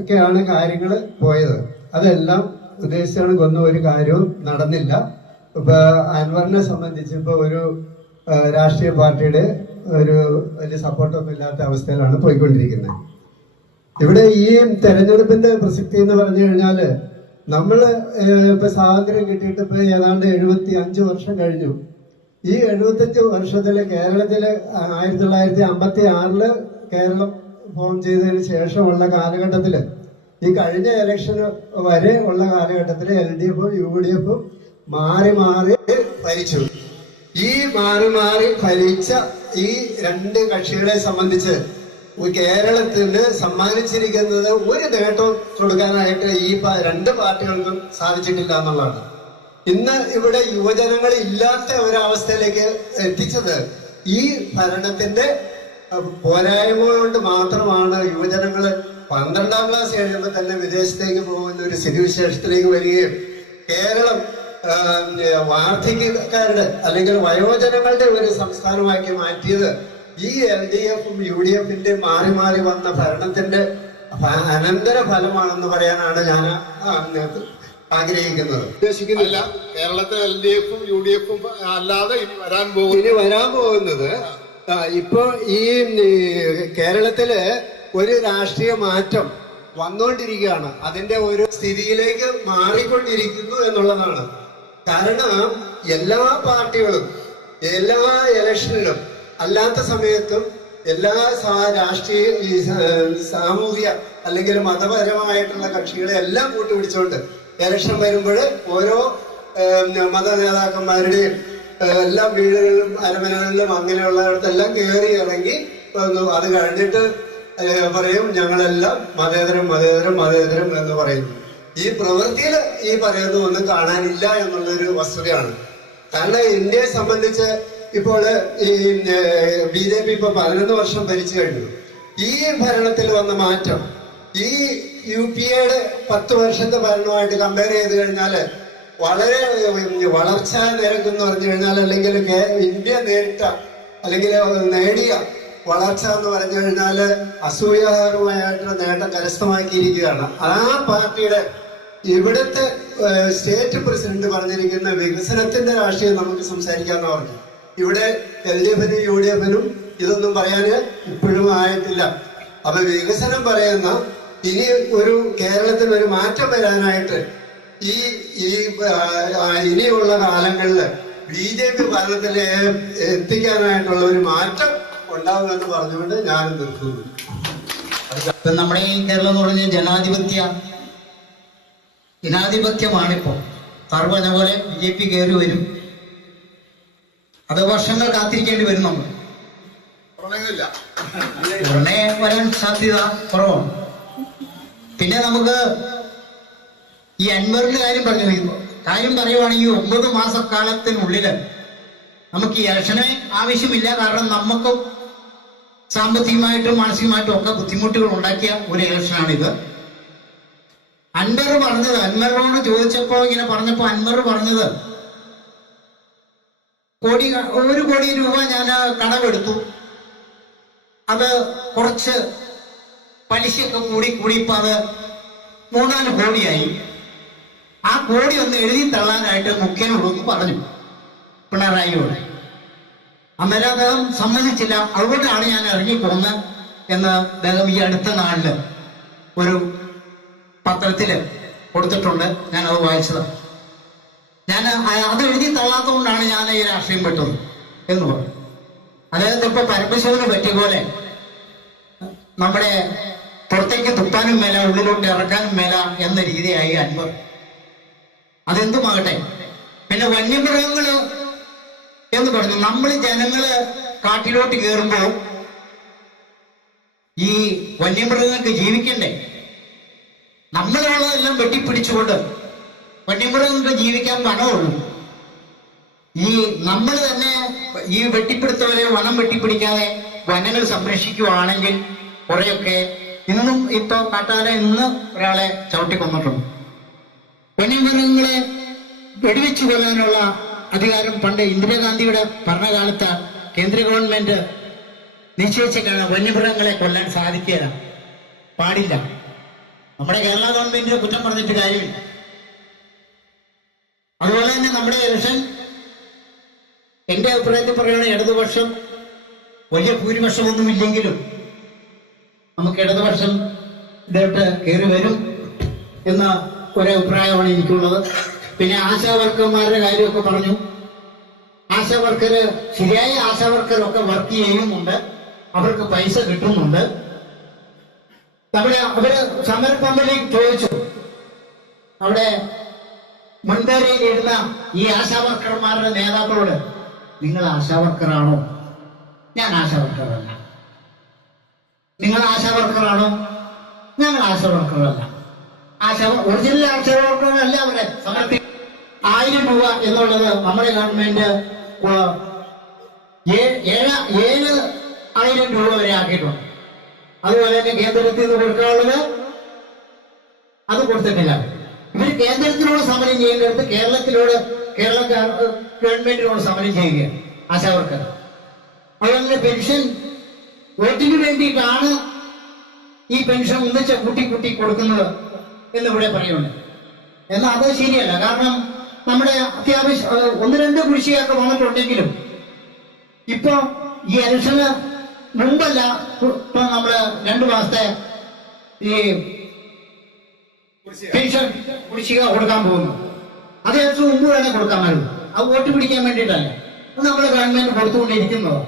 ഒക്കെയാണ് കാര്യങ്ങൾ പോയത്. അതെല്ലാം ഉദ്ദേശിച്ചാണ് കൊന്ന ഒരു കാര്യവും നടന്നില്ല. ഇപ്പൊ അൻവറിനെ സംബന്ധിച്ച് ഇപ്പൊ ഒരു രാഷ്ട്രീയ പാർട്ടിയുടെ ഒരു വലിയ സപ്പോർട്ടൊന്നും ഇല്ലാത്ത അവസ്ഥയിലാണ് പോയിക്കൊണ്ടിരിക്കുന്നത്. ഇവിടെ ഈ തെരഞ്ഞെടുപ്പിന്റെ പ്രസക്തി എന്ന് പറഞ്ഞു കഴിഞ്ഞാല് നമ്മള് ഇപ്പൊ സ്വാതന്ത്ര്യം കിട്ടിയിട്ട് ഇപ്പൊ ഏതാണ്ട് 75 വർഷം കഴിഞ്ഞു. ഈ 75 വർഷത്തില് കേരളത്തില് 1956 കേരളം ഫോം ചെയ്തതിന് ശേഷമുള്ള കാലഘട്ടത്തില് ഈ കഴിഞ്ഞ ഇലക്ഷന് വരെ ഉള്ള കാലഘട്ടത്തില് LDF, UDF മാറി മാറി ഭരിച്ചു. ഈ മാറി മാറി ഭരിച്ച ഈ രണ്ട് കക്ഷികളെ സംബന്ധിച്ച് കേരളത്തിന് സമ്മാനിച്ചിരിക്കുന്നത് ഒരു നേട്ടം കൊടുക്കാനായിട്ട് ഈ രണ്ട് പാർട്ടികൾക്കും സാധിച്ചിട്ടില്ല എന്നുള്ളതാണ്. ഇന്ന് ഇവിടെ യുവജനങ്ങൾ ഇല്ലാത്ത ഒരവസ്ഥയിലേക്ക് എത്തിച്ചത് ഈ ഭരണത്തിന്റെ പോരായ്മ കൊണ്ട് മാത്രമാണ്. യുവജനങ്ങൾ 12ാം ക്ലാസ് കഴിയുമ്പോൾ തന്നെ വിദേശത്തേക്ക് പോകുന്ന ഒരു സ്ഥിതിവിശേഷത്തിലേക്ക് വരികയും കേരളം വാർദ്ധക്യക്കാരുടെ അല്ലെങ്കിൽ വയോജനങ്ങളുടെ ഒരു സംസ്ഥാനമാക്കി മാറ്റിയത് ഈ LDFും UDFിന്റെ മാറി മാറി വന്ന ഭരണത്തിന്റെ അനന്തര ഫലമാണെന്ന് പറയാനാണ് ഞാൻ ആഗ്രഹിക്കുന്നത്. ഉദ്ദേശിക്കുന്നില്ല. കേരളത്തിൽ LDFും UDFും അല്ലാതെ ഇനി വരാൻ പോകുന്നത് ഇപ്പൊ ഈ കേരളത്തില് ഒരു രാഷ്ട്രീയ മാറ്റം വന്നുകൊണ്ടിരിക്കുകയാണ്. അതിന്റെ ഒരു സ്ഥിതിയിലേക്ക് മാറിക്കൊണ്ടിരിക്കുന്നു എന്നുള്ളതാണ്. കാരണം എല്ലാ പാർട്ടികളും എല്ലാ ഇലക്ഷനിലും അല്ലാത്ത സമയത്തും എല്ലാ രാഷ്ട്രീയ സാമൂഹിക അല്ലെങ്കിൽ മതപരമായിട്ടുള്ള കക്ഷികളെ എല്ലാം കൂട്ടുപിടിച്ചുകൊണ്ട് ഇലക്ഷൻ വരുമ്പോൾ ഓരോ മത നേതാക്കന്മാരുടെയും എല്ലാ വീടുകളിലും അരമനകളിലും അങ്ങനെയുള്ളിടത്തെല്ലാം കയറി ഇറങ്ങി അത് കഴിഞ്ഞിട്ട് പറയും ഞങ്ങളെല്ലാം മതേതരം മതേതരം മതേതരം എന്ന് പറയുന്നു. ഈ പ്രവൃത്തിയിൽ ഈ പറയുന്നത് ഒന്നും കാണാനില്ല എന്നുള്ളൊരു വസ്തുതയാണ്. കാരണം ഇന്ത്യയെ സംബന്ധിച്ച് ഇപ്പോൾ ഈ BJP ഇപ്പൊ 11 വർഷം ഭരിച്ചു കഴിഞ്ഞു. ഈ ഭരണത്തിൽ വന്ന മാറ്റം ഈ UPAയുടെ 10 വർഷത്തെ ഭരണമായിട്ട് കമ്പയർ ചെയ്ത് കഴിഞ്ഞാൽ വളരെ വളർച്ചാ നിരക്ക് എന്ന് പറഞ്ഞു കഴിഞ്ഞാൽ അല്ലെങ്കിൽ ഇന്ത്യ നേരിട്ട അല്ലെങ്കിൽ നേടിയ വളർച്ച എന്ന് പറഞ്ഞു കഴിഞ്ഞാൽ അസൂയാർഹമായിട്ടുള്ള നേട്ടം കരസ്ഥമാക്കിയിരിക്കുകയാണ്. ആ പാർട്ടിയുടെ ഇവിടുത്തെ സ്റ്റേറ്റ് പ്രസിഡന്റ് പറഞ്ഞിരിക്കുന്ന വികസനത്തിന്റെ രാഷ്ട്രീയം നമുക്ക് സംസാരിക്കാമെന്ന് പറഞ്ഞു. ഇവിടെ LDFനും UDFനും ഇതൊന്നും പറയാൻ ഇപ്പോഴും ആയിട്ടില്ല. അപ്പൊ വികസനം പറയുന്ന ഇനി ഒരു കേരളത്തിൽ ഒരു മാറ്റം വരാനായിട്ട് ഈ ഇനിയുള്ള കാലങ്ങളിൽ BJP ഭരണത്തിൽ എത്തിക്കാനായിട്ടുള്ള ഒരു മാറ്റം ഉണ്ടാവുമെന്ന് പറഞ്ഞുകൊണ്ട് ഞാൻ നിർത്തുന്നു. നമ്മുടെ ഈ കേരളം എന്ന് പറഞ്ഞ ജനാധിപത്യമാണിപ്പോ. സർവ്വന പോലെ BJP കയറി വരും. അത് വർഷങ്ങൾ കാത്തിരിക്കേണ്ടി വരും. നമ്മൾ ഉടനെ വരാൻ സാധ്യത കുറവാണ്. പിന്നെ നമുക്ക് ഈ അൻവറിന്റെ കാര്യം പറയുവാണെങ്കിൽ 9 മാസക്കാലത്തിനുള്ളിൽ നമുക്ക് ഈ ഇലക്ഷനെ ആവശ്യമില്ല. കാരണം നമുക്കും സാമ്പത്തികമായിട്ടും മാനസികമായിട്ടും ഒക്കെ ബുദ്ധിമുട്ടുകൾ ഉണ്ടാക്കിയ ഒരു ഇലക്ഷനാണിത്. അൻവറിനോട് ചോദിച്ചപ്പോ ഇങ്ങനെ പറഞ്ഞപ്പോ അൻവർ പറഞ്ഞത് 1 കോടി രൂപ ഞാൻ കടമെടുത്തു, അത് കുറച്ച് പലിശയൊക്കെ കൂടി ഇപ്പൊ അത് 3-4 കോടിയായി. ആ കോടി ഒന്ന് എഴുതി തള്ളാനായിട്ട് മുഖ്യനോടൊന്ന് പറഞ്ഞു പിണറായിയോട്. അന്നേരം അദ്ദേഹം സമ്മതിച്ചില്ല. അതുകൊണ്ടാണ് ഞാൻ ഇറങ്ങിപ്പോന്ന് എന്ന് അദ്ദേഹം ഈ അടുത്ത നാളില് ഒരു പത്രത്തില് കൊടുത്തിട്ടുണ്ട്. ഞാനത് വായിച്ചതാണ്. ഞാൻ അത് എഴുതി തള്ളാത്തതുകൊണ്ടാണ് ഞാൻ ഈ രാഷ്ട്രീയം പെട്ടത് എന്ന് പറഞ്ഞു. അദ്ദേഹത്തെ ഇപ്പൊ പരമശിവന് പറ്റിയ പോലെ നമ്മുടെ പുറത്തേക്ക് തുപ്പാനും മേല ഉള്ളിലോട്ട് ഇറക്കാനും മേല എന്ന രീതിയായി അൻവർ. അതെന്തുമാകട്ടെ. പിന്നെ വന്യമൃഗങ്ങള് എന്ന് പറഞ്ഞു. നമ്മൾ ജനങ്ങള് കാട്ടിലോട്ട് കയറുമ്പോൾ ഈ വന്യമൃഗങ്ങൾക്ക് ജീവിക്കണ്ടേ? നമ്മളുള്ളതെല്ലാം വെട്ടിപ്പിടിച്ചുകൊണ്ട് വന്യമൃഗങ്ങൾക്ക് ജീവിക്കാൻ പണമുള്ളൂ. ഈ നമ്മൾ തന്നെ ഈ വെട്ടിപ്പിടുത്തവരെ വനം വെട്ടിപ്പിടിക്കാതെ വനങ്ങൾ സംരക്ഷിക്കുകയാണെങ്കിൽ കുറെയൊക്കെ ഇന്നും ഇപ്പൊ കാട്ടാല ഇന്ന് ഒരാളെ ചവിട്ടിക്കൊന്നിട്ടുണ്ട്. വന്യമൃഗങ്ങളെ വെടിവെച്ചു കൊല്ലാനുള്ള അധികാരം പണ്ട് ഇന്ദിരാഗാന്ധിയുടെ ഭരണകാലത്ത് കേന്ദ്ര ഗവൺമെന്റ് നിശ്ചയിച്ചിട്ടാണ് വന്യമൃഗങ്ങളെ കൊല്ലാൻ സാധിക്കുക പാടില്ല. നമ്മുടെ കേരള ഗവൺമെന്റിനെ കുറ്റം പറഞ്ഞിട്ട് കാര്യമില്ല. അതുപോലെ തന്നെ നമ്മുടെ ഇലക്ഷൻ എന്റെ അഭിപ്രായത്തിൽ പറയുകയാണെങ്കിൽ ഇടതുപക്ഷം വലിയ ഭൂരിപക്ഷമൊന്നുമില്ലെങ്കിലും നമുക്ക് ഇടതുപക്ഷം ഇതോട്ട് കയറി വരും എന്ന ഒരഭിപ്രായമാണ് എനിക്കുള്ളത്. പിന്നെ ആശാവർക്കർമാരുടെ കാര്യമൊക്കെ പറഞ്ഞു. ആശാവർക്കര് ശരിയായ ആശാവർക്കരൊക്കെ വർക്ക് ചെയ്യുന്നുണ്ട്, അവർക്ക് പൈസ കിട്ടുന്നുണ്ട്. അവര് സമരപ്പന്തലേക്ക് ചോദിച്ചു, അവിടെ മുൻനിരയിലിരുന്ന ഈ ആശാവർക്കർമാരുടെ നേതാക്കളോട്, നിങ്ങൾ ആശാവർക്കറാണോ? ഞാൻ ആശാവർക്കറല്ല. നിങ്ങൾ ആശാവർക്കറാണോ? ഞങ്ങൾ ആശാവർക്കറല്ല. ഒറിജിനൽ ആശാവർക്കറല്ല. അവരെ സമർപ്പി 1000 രൂപ എന്നുള്ളത് നമ്മുടെ ഗവൺമെന്റ് 7,000 രൂപ വരെ ആക്കിയിട്ടുണ്ട്. അതുപോലെ തന്നെ കേന്ദ്രത്തിൽ നിന്ന് കൊടുക്കാനുള്ളത് അത് കൊടുത്തിട്ടില്ല. ഇവർ കേന്ദ്രത്തിനോട് സമരം ചെയ്യേണ്ടടുത്ത് കേരള ഗവൺമെന്റിനോട് സമരം ചെയ്യുകയാണ് ആശാവർക്കർ. അതുപോലെ പെൻഷൻ വോട്ടിന് വേണ്ടിയിട്ടാണ് ഈ പെൻഷൻ ഒന്നിച്ച് കൂട്ടി കൊടുക്കുന്നത് എന്നിവിടെ പറയുന്നുണ്ട്. എന്നാൽ അത് ശരിയല്ല. കാരണം നമ്മുടെ അത്യാവശ്യം 1-2 കുടിശ്ശികയൊക്കെ വന്നിട്ടുണ്ടെങ്കിലും ഇപ്പൊ ഈ ഇലക്ഷന് മുമ്പല്ല, ഇപ്പൊ നമ്മള് 2 മാസത്തെ ഈ പെൻഷൻ കുടിശ്ശിക കൊടുക്കാൻ പോകുന്നു. അത് ഇലക്ഷൻ മുമ്പ് വേണേ കൊടുക്കാമായിരുന്നു. അത് വോട്ട് പിടിക്കാൻ വേണ്ടിയിട്ടല്ല. അത് നമ്മുടെ ഗവൺമെന്റ് കൊടുത്തുകൊണ്ടിരിക്കുന്നതോ.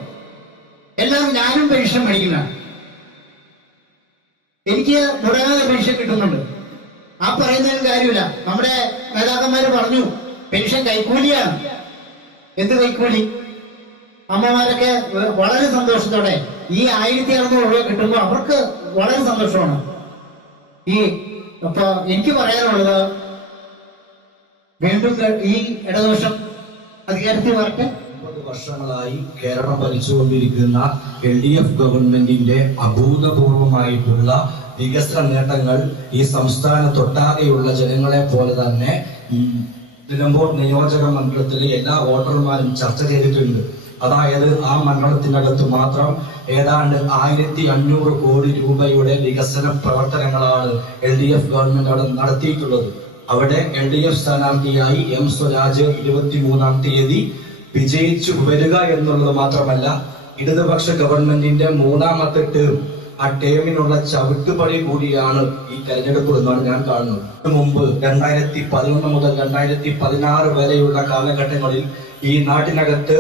എല്ലാവരും ഞാനും പെൻഷൻ മേടിക്കുന്നതാണ്. എനിക്ക് മുടങ്ങാതെ പെൻഷൻ കിട്ടുന്നുണ്ട്. ആ പറയുന്നതിന് കാര്യമില്ല. നമ്മുടെ നേതാക്കന്മാര് പറഞ്ഞു പെൻഷൻ കൈക്കൂലിയാണ്. എന്ത് കൈക്കൂലി? അമ്മമാരൊക്കെ വളരെ സന്തോഷത്തോടെ ഈ 1600 രൂപ കിട്ടുമ്പോൾ അവർക്ക് വളരെ സന്തോഷമാണ്. അപ്പൊ എനിക്ക് പറയാനുള്ളത്, വീണ്ടും ഈ ഇടതുപക്ഷം അധികാരത്തിൽ വരട്ടെ. 30 വർഷങ്ങളായി കേരളം ഭരിച്ചുകൊണ്ടിരിക്കുന്ന LDF ഗവൺമെന്റിന്റെ അഭൂതപൂർവമായിട്ടുള്ള വികസന നേട്ടങ്ങൾ ഈ സംസ്ഥാനത്തൊട്ടാകെയുള്ള ജനങ്ങളെ പോലെ തന്നെ നിലമ്പൂർ നിയോജക മണ്ഡലത്തിലെ എല്ലാ വോട്ടർമാരും ചർച്ച ചെയ്തിട്ടുണ്ട്. അതായത് ആ മണ്ഡലത്തിനകത്ത് മാത്രം ഏതാണ്ട് 1500 കോടി രൂപയുടെ വികസന പ്രവർത്തനങ്ങളാണ് LDF ഗവൺമെന്റ് അവിടെ നടത്തിയിട്ടുള്ളത്. അവിടെ LDF സ്ഥാനാർത്ഥിയായി M സ്വരാജ് 23-ാം തീയതി വിജയിച്ചു വരിക എന്നുള്ളത് മാത്രമല്ല, ഇടതുപക്ഷ ഗവൺമെന്റിന്റെ 3ാമത്തെ ടേം, ആ ടേമിനുള്ള ചവിട്ടുപടി കൂടിയാണ് ഈ തെരഞ്ഞെടുപ്പ് എന്നാണ് ഞാൻ കാണുന്നത്. മുമ്പ് 2011 മുതൽ 2016 വരെയുള്ള കാലഘട്ടങ്ങളിൽ ഈ നാട്ടിനകത്ത്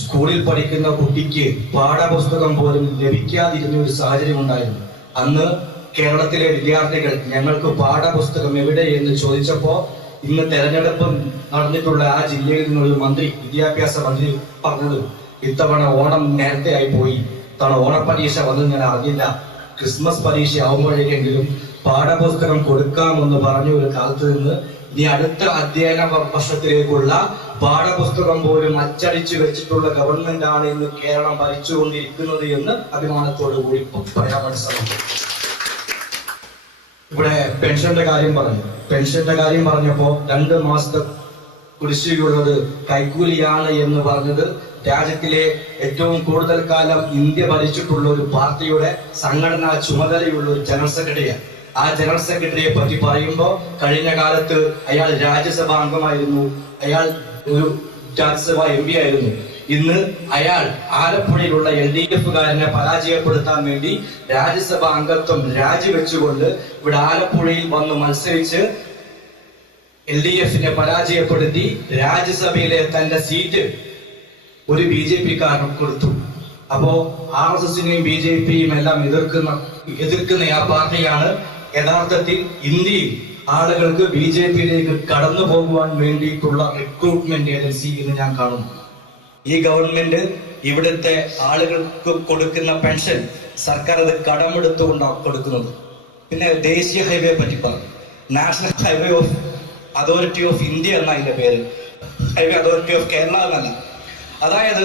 സ്കൂളിൽ പഠിക്കുന്ന കുട്ടിക്ക് പാഠപുസ്തകം പോലും ലഭിക്കാതിരുന്ന ഒരു സാഹചര്യം ഉണ്ടായിരുന്നു. അന്ന് കേരളത്തിലെ വിദ്യാർത്ഥികൾ ഞങ്ങൾക്ക് പാഠപുസ്തകം എവിടെ എന്ന് ചോദിച്ചപ്പോ ഇന്ന് തെരഞ്ഞെടുപ്പ് നടന്നിട്ടുള്ള ആ ജില്ലയിൽ നിന്നൊരു മന്ത്രി, വിദ്യാഭ്യാസ മന്ത്രി പറഞ്ഞത്, ഇത്തവണ ഓണം നേരത്തെ ആയി പോയി, ഇത്തവണ ഓണപ്പരീക്ഷ വന്ന് ഞാൻ അറിഞ്ഞില്ല, ക്രിസ്മസ് പരീക്ഷ ആവുമ്പോഴേക്കെങ്കിലും പാഠപുസ്തകം കൊടുക്കാമെന്ന് പറഞ്ഞ ഒരു കാലത്ത് നിന്ന് ഇനി അടുത്ത അധ്യയന വർഷത്തിലേക്കുള്ള പാഠപുസ്തകം പോലും അച്ചടിച്ചു വെച്ചിട്ടുള്ള ഗവൺമെന്റ് ആണ് ഇന്ന് കേരളം ഭരിച്ചുകൊണ്ടിരിക്കുന്നത് എന്ന് അഭിമാനത്തോടു കൂടി പറയാൻ വേണ്ടി സാധിക്കും. ഇവിടെ പെൻഷന്റെ കാര്യം പറഞ്ഞപ്പോ 2 മാസത്തെ കുടിശ്ശികയുള്ളത് കൈക്കൂലിയാണ് എന്ന് പറഞ്ഞത് രാജ്യത്തിലെ ഏറ്റവും കൂടുതൽ കാലം ഇന്ത്യ ഭരിച്ചിട്ടുള്ള ഒരു പാർട്ടിയുടെ സംഘടനാ ചുമതലയുള്ള ഒരു ജനറൽ സെക്രട്ടറിയാണ്. ആ ജനറൽ സെക്രട്ടറിയെ പറ്റി പറയുമ്പോൾ കഴിഞ്ഞ കാലത്ത് അയാൾ രാജ്യസഭാ അംഗമായിരുന്നു, അയാൾ ഒരു രാജ്യസഭാ MP ആയിരുന്നു. ഇന്ന് അയാൾ ആലപ്പുഴയിലുള്ള LDF-കാരനെ പരാജയപ്പെടുത്താൻ വേണ്ടി രാജ്യസഭാ അംഗത്വം രാജിവെച്ചുകൊണ്ട് ഇവിടെ ആലപ്പുഴയിൽ വന്ന് മത്സരിച്ച് LDF-നെ പരാജയപ്പെടുത്തി രാജ്യസഭയിലെ തന്റെ സീറ്റ് ഒരു BJP-കാരൻ കൊടുത്തു. അപ്പോ RSS-നെയും BJP-യും എല്ലാം എതിർക്കുന്ന ആ പാർട്ടിയാണ് യഥാർത്ഥത്തിൽ ഇന്ത്യയിൽ ആളുകൾക്ക് BJP-യിലേക്ക് കടന്നു പോകുവാൻ വേണ്ടിയിട്ടുള്ള റിക്രൂട്ട്മെന്റ് ഏജൻസി എന്ന് ഞാൻ കാണുന്നു. ഈ ഗവൺമെന്റ് ഇവിടുത്തെ ആളുകൾക്ക് കൊടുക്കുന്ന പെൻഷൻ സർക്കാർ അത് കടമെടുത്തുകൊണ്ടാണ് കൊടുക്കുന്നത്. പിന്നെ ദേശീയ ഹൈവേ പറ്റി പറഞ്ഞു. National highway of authority of India എന്ന അതിന്റെ പേര്, ഹൈവേ അതോറിറ്റി ഓഫ് കേരള എന്നല്ല. അതായത്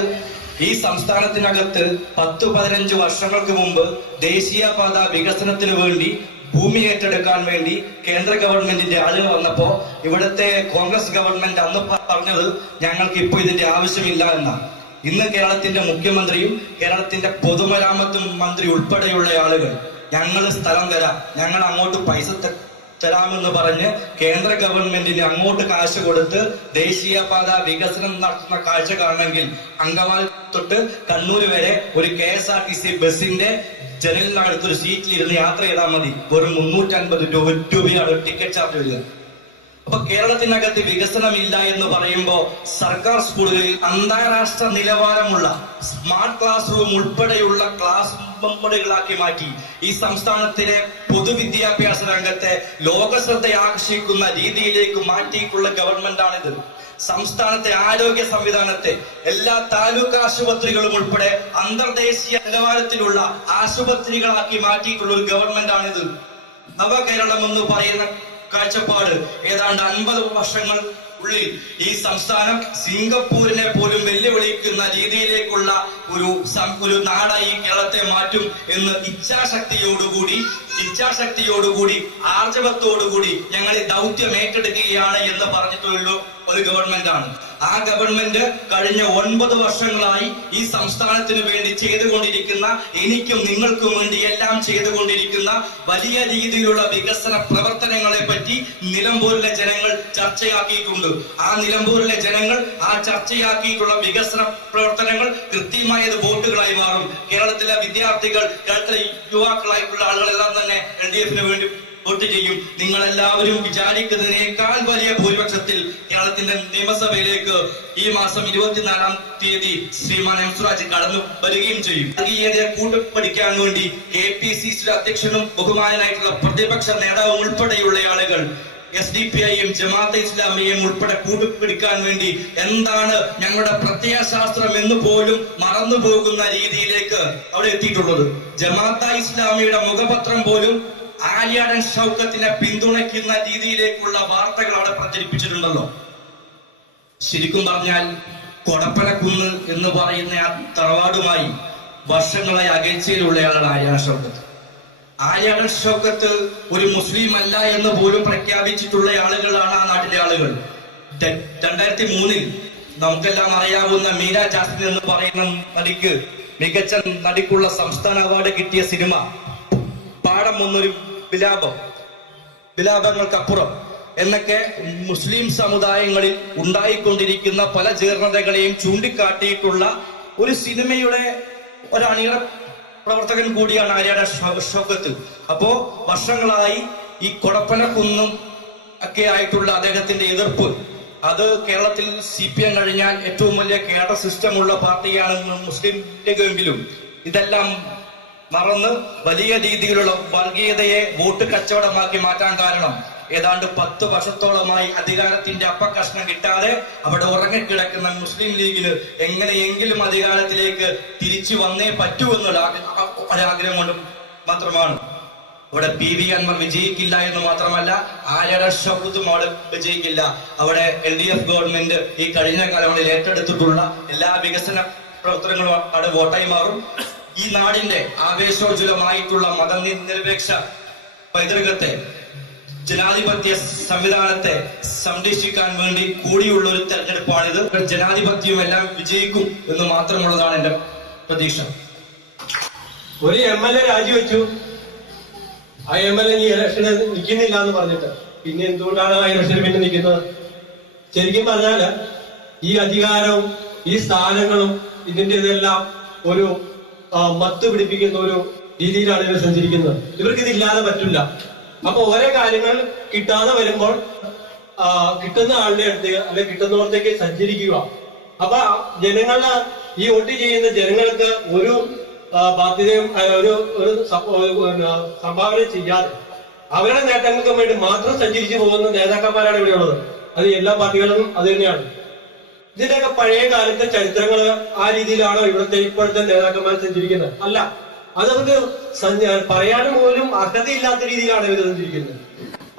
ഈ സംസ്ഥാനത്തിനകത്ത് 10-15 വർഷങ്ങൾക്ക് മുമ്പ് ദേശീയപാത വികസനത്തിന് വേണ്ടി ഭൂമി ഏറ്റെടുക്കാൻ വേണ്ടി കേന്ദ്ര ഗവൺമെന്റിന്റെ ആളുകൾ വന്നപ്പോ ഇവിടുത്തെ കോൺഗ്രസ് ഗവൺമെന്റ് അന്ന് പറഞ്ഞത് ഞങ്ങൾക്ക് ഇപ്പൊ ഇതിന്റെ ആവശ്യമില്ല എന്നാണ്. ഇന്ന് കേരളത്തിന്റെ മുഖ്യമന്ത്രിയും കേരളത്തിന്റെ പൊതുമരാമത്ത് മന്ത്രി ഉൾപ്പെടെയുള്ള ആളുകൾ ഞങ്ങൾ സ്ഥലം തരാം, ഞങ്ങൾ അങ്ങോട്ട് പൈസ തരാമെന്ന് പറഞ്ഞ് കേന്ദ്ര ഗവൺമെന്റിന് അങ്ങോട്ട് കാശ് കൊടുത്ത് ദേശീയപാത വികസനം നടത്തുന്ന കാഴ്ച കാണണമെങ്കിൽ അങ്കമാലി തൊട്ട് കണ്ണൂർ വരെ ഒരു KSRTC ബസിന്റെ ജനലിനടുത്തൊരു സീറ്റിലിരുന്ന് യാത്ര ചെയ്താൽ മതി. വെറും 350 രൂപയാണ് ടിക്കറ്റ് ചാർജ് വരിക. അപ്പൊ കേരളത്തിനകത്ത് വികസനമില്ല എന്ന് പറയുമ്പോൾ സർക്കാർ സ്കൂളുകളിൽ അന്താരാഷ്ട്ര നിലവാരമുള്ള സ്മാർട്ട് ക്ലാസ് റൂം ഉൾപ്പെടെയുള്ള ക്ലാസ് മുഖമുദ്രകളാക്കി മാറ്റി. ഈ സംസ്ഥാനത്തിലെ പൊതുവിദ്യാഭ്യാസ രംഗത്തെ ലോകശ്രദ്ധ ആകർഷിക്കുന്ന രീതിയിലേക്ക് മാറ്റിയിട്ടുള്ള ഗവൺമെന്റാണിത്. സംസ്ഥാനത്തെ ആരോഗ്യ സംവിധാനത്തെ എല്ലാ താലൂക്ക് ആശുപത്രികളും ഉൾപ്പെടെ അന്തർദേശീയ നിലവാരത്തിലുള്ള ആശുപത്രികളാക്കി മാറ്റിയിട്ടുള്ള ഒരു ഗവൺമെന്റാണിത്. നവകേരളം എന്ന് പറയുന്ന കാഴ്ചപ്പാട് ഏതാണ്ട് 50 വർഷങ്ങൾ ഉള്ളിൽ ഈ സംസ്ഥാനം സിംഗപ്പൂരിനെ പോലും വെല്ലുവിളിക്കുന്ന രീതിയിലേക്കുള്ള ഒരു നാടായി കേരളത്തെ മാറ്റും എന്ന് ഇച്ഛാശക്തിയോടുകൂടി ആർജവത്തോടുകൂടി ഞങ്ങൾ ഈ ദൗത്യം ഏറ്റെടുക്കുകയാണ് എന്ന് പറഞ്ഞിട്ടുള്ള ഒരു ഗവൺമെന്റാണ്. ആ ഗവൺമെന്റ് കഴിഞ്ഞ 9 വർഷങ്ങളായി ഈ സംസ്ഥാനത്തിന് വേണ്ടി ചെയ്തുകൊണ്ടിരിക്കുന്ന, എനിക്കും നിങ്ങൾക്കും വേണ്ടി എല്ലാം ചെയ്തുകൊണ്ടിരിക്കുന്ന വലിയ രീതിയിലുള്ള വികസന പ്രവർത്തനങ്ങളെ പറ്റി നിലമ്പൂരിലെ ജനങ്ങൾ ചർച്ചയാക്കിയിട്ടുണ്ട്. ആ നിലമ്പൂരിലെ ജനങ്ങൾ ആ ചർച്ചയാക്കിയിട്ടുള്ള വികസന പ്രവർത്തനങ്ങൾ കൃത്യമായത് വോട്ടുകളായി മാറും. കേരളത്തിലെ വിദ്യാർത്ഥികൾ, കേരളത്തിലെ യുവാക്കളായിട്ടുള്ള ആളുകളെല്ലാം തന്നെ LDF വേണ്ടി വോട്ട് ചെയ്യും. നിങ്ങളെല്ലാവരും വിചാരിക്കുന്നതിനേക്കാൾ വലിയ ഭൂരിപക്ഷത്തിൽ കേരളത്തിന്റെ നിയമസഭയിലേക്ക് ഈ മാസം 24-ാം തീയതി ശ്രീമാൻ എം സുരാജ് കടന്നു വരികയും ചെയ്യും. വർഗീയതയെ കൂട്ടുപിടിക്കാൻ വേണ്ടി KPCC അധ്യക്ഷനും ബഹുമാനായിട്ടുള്ള പ്രതിപക്ഷ നേതാവും ഉൾപ്പെടെയുള്ള ആളുകൾ SDPIയും ജമാഅത്തെ ഇസ്ലാമിയെയും ഉൾപ്പെടെ കൂട്ടുപിടിക്കാൻ വേണ്ടി എന്താണ് ഞങ്ങളുടെ പ്രത്യയശാസ്ത്രം എന്ന് പോലും മറന്നു പോകുന്ന രീതിയിലേക്ക് അവിടെ എത്തിയിട്ടുള്ളത്. ജമാഅത്തെ ഇസ്ലാമിയുടെ മുഖപത്രം പോലും ആര്യാടൻ ഷൗക്കത്തിനെ പിന്തുണയ്ക്കുന്ന രീതിയിലേക്കുള്ള വാർത്തകൾ അവിടെ പ്രചരിപ്പിച്ചിട്ടുണ്ടല്ലോ. ശരിക്കും പറഞ്ഞാൽ കൊടപ്പനക്കുന്ന് എന്ന് പറയുന്ന ആ തറവാടുമായി വർഷങ്ങളായി അകൽച്ചയിലുള്ളയാളാണ് ആര്യാടൻ ഷൗക്കത്ത്. ആര്യാടൻ ഷൗക്കത്ത് ഒരു മുസ്ലിം അല്ല എന്ന് പോലും പ്രഖ്യാപിച്ചിട്ടുള്ള ആളുകളാണ് ആ നാട്ടിലെ ആളുകൾ. 2003 നമുക്കെല്ലാം അറിയാവുന്ന മീര ജാസ്മിൻ എന്ന് പറയുന്ന നടിക്ക് മികച്ച നടിക്കുള്ള സംസ്ഥാന അവാർഡ് കിട്ടിയ സിനിമ പാഠം ഒന്നൊരു വിലാപങ്ങൾക്കപ്പുറം എന്നൊക്കെ മുസ്ലിം സമുദായങ്ങളിൽ ഉണ്ടായിക്കൊണ്ടിരിക്കുന്ന പല ജീർണതകളെയും ചൂണ്ടിക്കാട്ടിയിട്ടുള്ള ഒരു സിനിമയുടെ ഒരണിയറ പ്രവർത്തകൻ കൂടിയാണ് ആര്യാടൻ ഷൗക്കത്ത്. അപ്പോ വർഷങ്ങളായി ഈ കൊടപ്പനക്കുന്നും ഒക്കെ ആയിട്ടുള്ള അദ്ദേഹത്തിന്റെ എതിർപ്പ്, അത് കേരളത്തിൽ CPM കഴിഞ്ഞാൽ ഏറ്റവും വലിയ കേഡർ സിസ്റ്റം ഉള്ള പാർട്ടിയാണ് മുസ്ലിം ലീഗെങ്കിലും ഇതെല്ലാം മറന്ന് വലിയ രീതിയിലുള്ള വർഗീയതയെ വോട്ട് കച്ചവടമാക്കി മാറ്റാൻ കാരണം ഏതാണ്ട് 10 വർഷത്തോളമായി അധികാരത്തിന്റെ അപ്പകഷ്ണം കിട്ടാതെ അവിടെ ഉറങ്ങിക്കിടക്കുന്ന മുസ്ലിം ലീഗിന് എങ്ങനെയെങ്കിലും അധികാരത്തിലേക്ക് തിരിച്ചു വന്നേ പറ്റൂ എന്നുള്ള ഒരാഗ്രഹം കൊണ്ട് മാത്രമാണ്. അവിടെ PV അൻവർ വിജയിക്കില്ല എന്ന് മാത്രമല്ല ആര്യാടൻ ഷൗക്കത്തും അവിടെ വിജയിക്കില്ല. അവിടെ LDF ഗവൺമെന്റ് ഈ കഴിഞ്ഞ കാലങ്ങളിൽ ഏറ്റെടുത്തിട്ടുള്ള എല്ലാ വികസന പ്രവർത്തനങ്ങളും അവിടെ വോട്ടായി മാറും. ഈ നാടിന്റെ ആവേശോജ്വലമായിട്ടുള്ള മതനിരപേക്ഷ പൈതൃകത്തെ, ജനാധിപത്യ സംവിധാനത്തെ സംരക്ഷിക്കാൻ വേണ്ടി കൂടിയുള്ള ഒരു തെരഞ്ഞെടുപ്പാണിത്. ജനാധിപത്യവും എല്ലാം വിജയിക്കും എന്ന് മാത്രമുള്ളതാണ് എന്റെ പ്രതീക്ഷ. ഒരു MLA രാജിവെച്ചു. ആ MLA ഈ ഇലക്ഷന് നിൽക്കുന്നില്ല എന്ന് പറഞ്ഞിട്ട് പിന്നെ എന്തുകൊണ്ടാണ് ആ ഇലക്ഷന് പിന്നെ നിൽക്കുന്നത്? ശരിക്കും പറഞ്ഞാല് ഈ അധികാരവും ഈ സ്ഥാനങ്ങളും ഇതിന്റെ ഇതെല്ലാം ഒരു മത്ത് പിടിപ്പിക്കുന്ന ഒരു രീതിയിലാണ് ഇവർ സഞ്ചരിക്കുന്നത്. ഇവർക്ക് ഇതില്ലാതെ പറ്റില്ല. അപ്പൊ ഓരോ കാര്യങ്ങൾ കിട്ടാതെ വരുമ്പോൾ കിട്ടുന്ന ആളുടെ അടുത്ത് അല്ലെ കിട്ടുന്നവർക്ക് സഞ്ചരിക്കുക. അപ്പൊ ജനങ്ങള് ഈ വോട്ട് ചെയ്യുന്ന ജനങ്ങൾക്ക് ഒരു ബാധ്യതയും ഒരു സംഭാവന ചെയ്യാതെ അവരുടെ നേട്ടങ്ങൾക്ക് വേണ്ടി മാത്രം സഞ്ചരിച്ചു പോകുന്ന നേതാക്കന്മാരാണ് ഇവിടെയുള്ളത്. അത് എല്ലാ പാർട്ടികളിലും അത് തന്നെയാണ്. ഇതിന്റെയൊക്കെ പഴയ കാലത്തെ ചരിത്രങ്ങള് ആ രീതിയിലാണോ ഇപ്പോഴത്തെ നേതാക്കന്മാർ സഞ്ചരിക്കുന്നത്? അല്ല, അതവർക്ക് പറയാനും പോലും അർഹതയില്ലാത്ത രീതിയിലാണ് ഇവർ സഞ്ചരിക്കുന്നത്.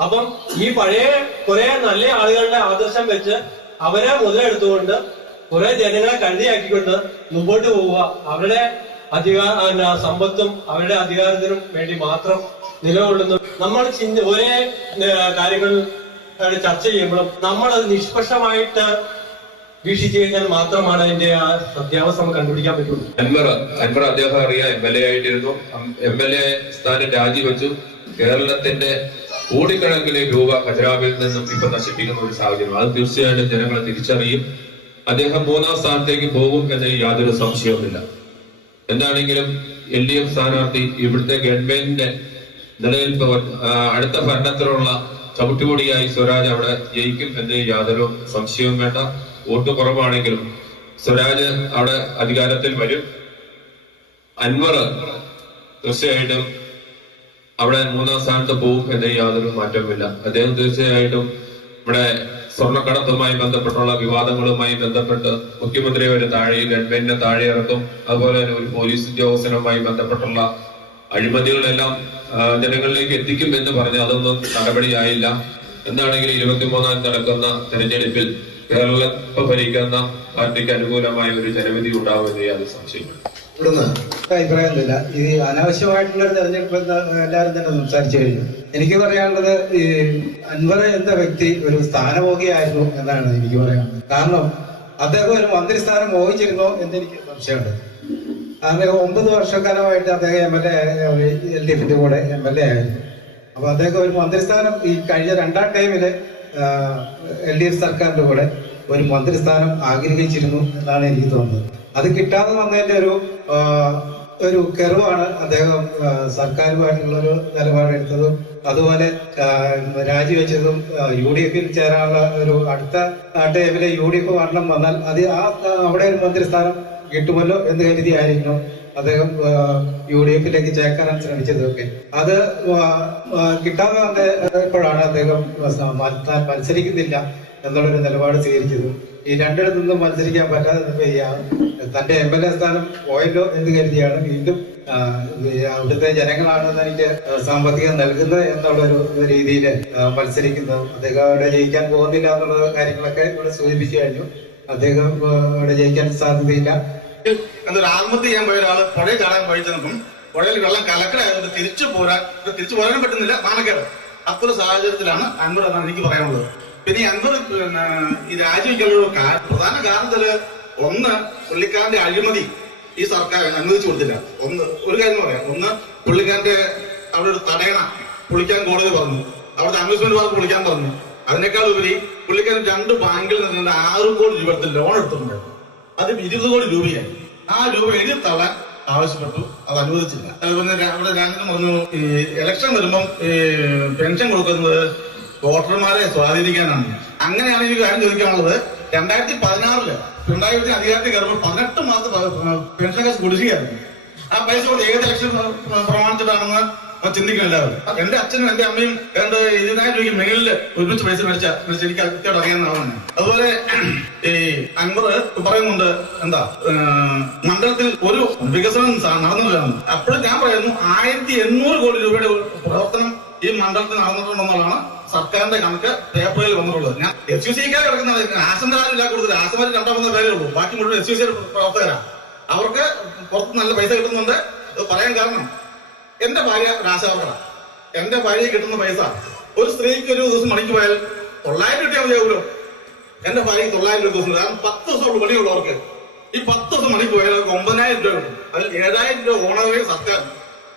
അപ്പം ഈ പഴയ കുറെ നല്ല ആളുകളുടെ ആദർശം വെച്ച് അവരെ മുതലെടുത്തുകൊണ്ട് കുറെ ജനങ്ങളെ കരുതിയാക്കിക്കൊണ്ട് മുമ്പോട്ട് പോവുക. അവരുടെ സമ്പത്തും അവരുടെ അധികാരത്തിനും വേണ്ടി മാത്രം നിലകൊള്ളുന്നു. നമ്മൾ ഒരേ കാര്യങ്ങൾ ചർച്ച ചെയ്യുമ്പോഴും നമ്മൾ അത് നിഷ്പക്ഷമായിട്ട് വീക്ഷിച്ചു കഴിഞ്ഞാൽ മാത്രമാണ് അതിന്റെ ആ സത്യാവസ്ഥ നമുക്ക് കണ്ടുപിടിക്കാൻ പറ്റുള്ളൂ. അൻവർ അദ്ദേഹം അറിയാം MLA ആയിട്ടിരുന്നു. MLA സ്ഥാനം രാജിവെച്ചു. കേരളത്തിന്റെ കോടിക്കണക്കിന് രൂപ ഖജനാവിൽ നിന്നും ഇപ്പൊ നശിപ്പിക്കുന്ന ഒരു സാഹചര്യം. അത് തീർച്ചയായിട്ടും ജനങ്ങളെ തിരിച്ചറിയും. അദ്ദേഹം 3ാം സ്ഥാനത്തേക്ക് പോകും എന്നതിൽ യാതൊരു സംശയവുമില്ല. എന്താണെങ്കിലും LDF സ്ഥാനാർത്ഥി ഇവിടുത്തെ ഗവൺമെന്റിന്റെ നിലനിൽപ്പ് അടുത്ത ഭരണത്തിലുള്ള ചവിട്ടുപൊടിയായി സ്വരാജ് അവിടെ ജയിക്കും എന്നതിൽ യാതൊരു സംശയവും വേണ്ട. വോട്ട് കുറവാണെങ്കിലും സ്വരാജ് അവിടെ അധികാരത്തിൽ വരും. അൻവർ തീർച്ചയായിട്ടും അവിടെ 3ാം സ്ഥാനത്ത് പോകും എന്നതിൽ യാതൊരു മാറ്റവുമില്ല. അദ്ദേഹം തീർച്ചയായിട്ടും ഇവിടെ സ്വർണ്ണക്കടത്തുമായി ബന്ധപ്പെട്ടുള്ള വിവാദങ്ങളുമായി ബന്ധപ്പെട്ട് മുഖ്യമന്ത്രിയെ ഒരു താഴെ, ഗവൺമെന്റിനെ താഴെ ഇറക്കും. അതുപോലെ തന്നെ ഒരു പോലീസ് ഉദ്യോഗസ്ഥനുമായി ബന്ധപ്പെട്ടുള്ള അഴിമതികളെല്ലാം ജനങ്ങളിലേക്ക് എത്തിക്കും എന്ന് പറഞ്ഞ് അതൊന്നും നടപടിയായില്ല. എന്താണെങ്കിലും 23-ാം നടക്കുന്ന തെരഞ്ഞെടുപ്പിൽ കേരളത്തെ ഭരിക്കുന്ന പാർട്ടിക്ക് അനുകൂലമായ ഒരു ജനവിധി ഉണ്ടാവുമെന്ന് യാതൊരു സംശയമില്ല. അഭിപ്രായമൊന്നുമില്ല. ഈ അനാവശ്യമായിട്ടുള്ള ഒരു തെരഞ്ഞെടുപ്പ് എല്ലാവരും തന്നെ സംസാരിച്ചു കഴിഞ്ഞു. എനിക്ക് പറയാനുള്ളത്, ഈ അൻവർ എന്ന വ്യക്തി ഒരു സ്ഥാനഭോഗിയായിരുന്നു എന്നാണ് എനിക്ക് പറയാനുള്ളത്. കാരണം അദ്ദേഹം ഒരു മന്ത്രിസ്ഥാനം മോഹിച്ചിരുന്നോ എന്നെനിക്ക് സംശയമുണ്ട്. അദ്ദേഹം 9 വർഷക്കാലമായിട്ട് അദ്ദേഹം LDFന്റെ കൂടെ MLA ആയിരുന്നു. അപ്പൊ അദ്ദേഹം ഒരു മന്ത്രിസ്ഥാനം ഈ കഴിഞ്ഞ 2ാം ടൈമില് LDF സർക്കാരിന്റെ കൂടെ ഒരു മന്ത്രിസ്ഥാനം ആഗ്രഹിച്ചിരുന്നു എന്നാണ് എനിക്ക് തോന്നുന്നത്. അത് കിട്ടാതെ വന്നതിന്റെ ഒരു കെറുവാണ് അദ്ദേഹം സർക്കാരുമായിട്ടുള്ള ഒരു നിലപാടെടുത്തതും അതുപോലെ രാജിവെച്ചതും. UDF ചേരാനുള്ള ഒരു അടുത്ത ടൈമിലെ UDF ഭരണം വന്നാൽ അത് അവിടെ ഒരു മന്ത്രിസ്ഥാനം കിട്ടുമല്ലോ എന്ന് കരുതിയായിരുന്നു അദ്ദേഹം UDF ചേർക്കാൻ ശ്രമിച്ചതൊക്കെ. അത് കിട്ടാതെ വന്നപ്പോഴാണ് അദ്ദേഹം മത്സരിക്കുന്നില്ല എന്നുള്ളൊരു നിലപാട് സ്വീകരിച്ചത്. ഈ രണ്ടിടത്തു നിന്നും മത്സരിക്കാൻ പറ്റാതെ തന്റെ MLA സ്ഥാനം പോയല്ലോ എന്ന് കരുതിയാണ് വീണ്ടും അവിടുത്തെ ജനങ്ങളാണ് തനിക്ക് സാമ്പത്തികം നൽകുന്നത് എന്നുള്ളൊരു രീതിയിൽ മത്സരിക്കുന്നത്. അദ്ദേഹം അവിടെ ജയിക്കാൻ പോകുന്നില്ല എന്നുള്ള കാര്യങ്ങളൊക്കെ ഇവിടെ സൂചിപ്പിച്ചു കഴിഞ്ഞു. അദ്ദേഹം ഇവിടെ ജയിക്കാൻ സാധ്യതയില്ല. എന്നൊരു ആത്മഹത്യ ചെയ്യാൻ പോയ ഒരാള് പുഴയിൽ ചാടാൻ പോയിച്ചെന്നും പുഴയിൽ വെള്ളം കലക്കലായതുകൊണ്ട് തിരിച്ചു പോരാനും പറ്റുന്നില്ല, നാണക്കേട്. അത്ര സാഹചര്യത്തിലാണ് അൻവർ എന്നാണ് എനിക്ക് പറയാനുള്ളത്. പിന്നെ ഈ അൻവർ ഈ രാജിവെക്കാനുള്ള പ്രധാന കാരണത്തില് ഒന്ന്, പുള്ളിക്കാരന്റെ അഴിമതി ഈ സർക്കാർ അനുവദിച്ചു കൊടുത്തില്ല. ഒരു കാര്യം പറയാം. ഒന്ന്, പുള്ളിക്കാരന്റെ അവിടെ ഒരു തടയണ പൊളിക്കാൻ കോടതി പറഞ്ഞു, അവിടുത്തെ അമ്യൂസ്മെന്റ് പാർക്ക് പൊളിക്കാൻ പറഞ്ഞു. അതിനേക്കാൾ ഉപരി പുള്ളിക്കാരൻ 2 ബാങ്കിൽ നിന്ന് 6 കോടി രൂപ എടുത്ത് ലോൺ എടുത്തിട്ടുണ്ടായിരുന്നു. അത് 20 കോടി രൂപയായി. ആ രൂപ എഴുതി തള്ളാൻ ആവശ്യപ്പെട്ടു, അത് അനുവദിച്ചില്ല. അതുപോലെ അവിടെ രാജ്യത്ത് പറഞ്ഞു, ഈ ഇലക്ഷൻ വരുമ്പം ഈ പെൻഷൻ കൊടുക്കുന്നത് വോട്ടർമാരെ സ്വാധീനിക്കാനാണ്. അങ്ങനെയാണ് എനിക്ക് കാര്യം ചോദിക്കാനുള്ളത്. 2016 പിണറായി അധികാരത്തിൽ കയറുമ്പോൾ 18 മാസം പെൻഷൻ കാശ് കുടിശ്ശികയായിരുന്നു. ആ പൈസ കൊണ്ട് ഏത് ഇലക്ഷൻ പ്രമാണിച്ചിട്ടാണെന്ന് ചിന്തിക്കുന്നില്ല. എന്റെ അച്ഛനും എന്റെ അമ്മയും 20,000 രൂപയ്ക്ക് മേളില് ഒരുമിച്ച് പൈസ മേടിച്ച എനിക്ക് കൃത്യമായിട്ട് അറിയാവുന്ന ആളാണ്. അതുപോലെ ഈ അൻവർ പറയുന്നുണ്ട്, എന്താ മണ്ഡലത്തിൽ ഒരു വികസനം നടന്നില്ല. അപ്പോഴും ഞാൻ പറയുന്നു, 1800 കോടി രൂപയുടെ പ്രവർത്തനം ഈ മണ്ഡലത്തിൽ നടന്നിട്ടുണ്ടെന്നുള്ളതാണ് സർക്കാരിന്റെ കണക്ക് പേപ്പറിൽ വന്നിട്ടുള്ളത്. ഞാൻ SUCക്കാരെ കിടക്കുന്നത് ആശങ്കയില്ല, കൂടുതൽ ആശമാര് 2-3 പേരേ ഉള്ളൂ. ബാക്കി മുഴുവൻ SUC പ്രവർത്തകരാണ്. അവർക്ക് പുറത്ത് നല്ല പൈസ കിട്ടുന്നുണ്ട്. അത് പറയാൻ കാരണം, എന്റെ ഭാര്യ രാശാവർക്കറാണ്. എന്റെ ഭാര്യയ്ക്ക് കിട്ടുന്ന പൈസ ഒരു സ്ത്രീക്ക് ഒരു ദിവസം പണിക്ക് പോയാൽ 900 കിട്ടിയാൽ മതിയാവുമല്ലോ. എന്റെ ഭാര്യയ്ക്ക് 900 രൂപ ദിവസം, കാരണം 10 ദിവസമുള്ള പണിയുള്ളവർക്ക് ഈ 10 ദിവസം പണിക്ക് പോയാൽ 9,000 രൂപ കിട്ടും. അതിൽ 7,000 രൂപ ഓണറേറിയോ സർക്കാർ,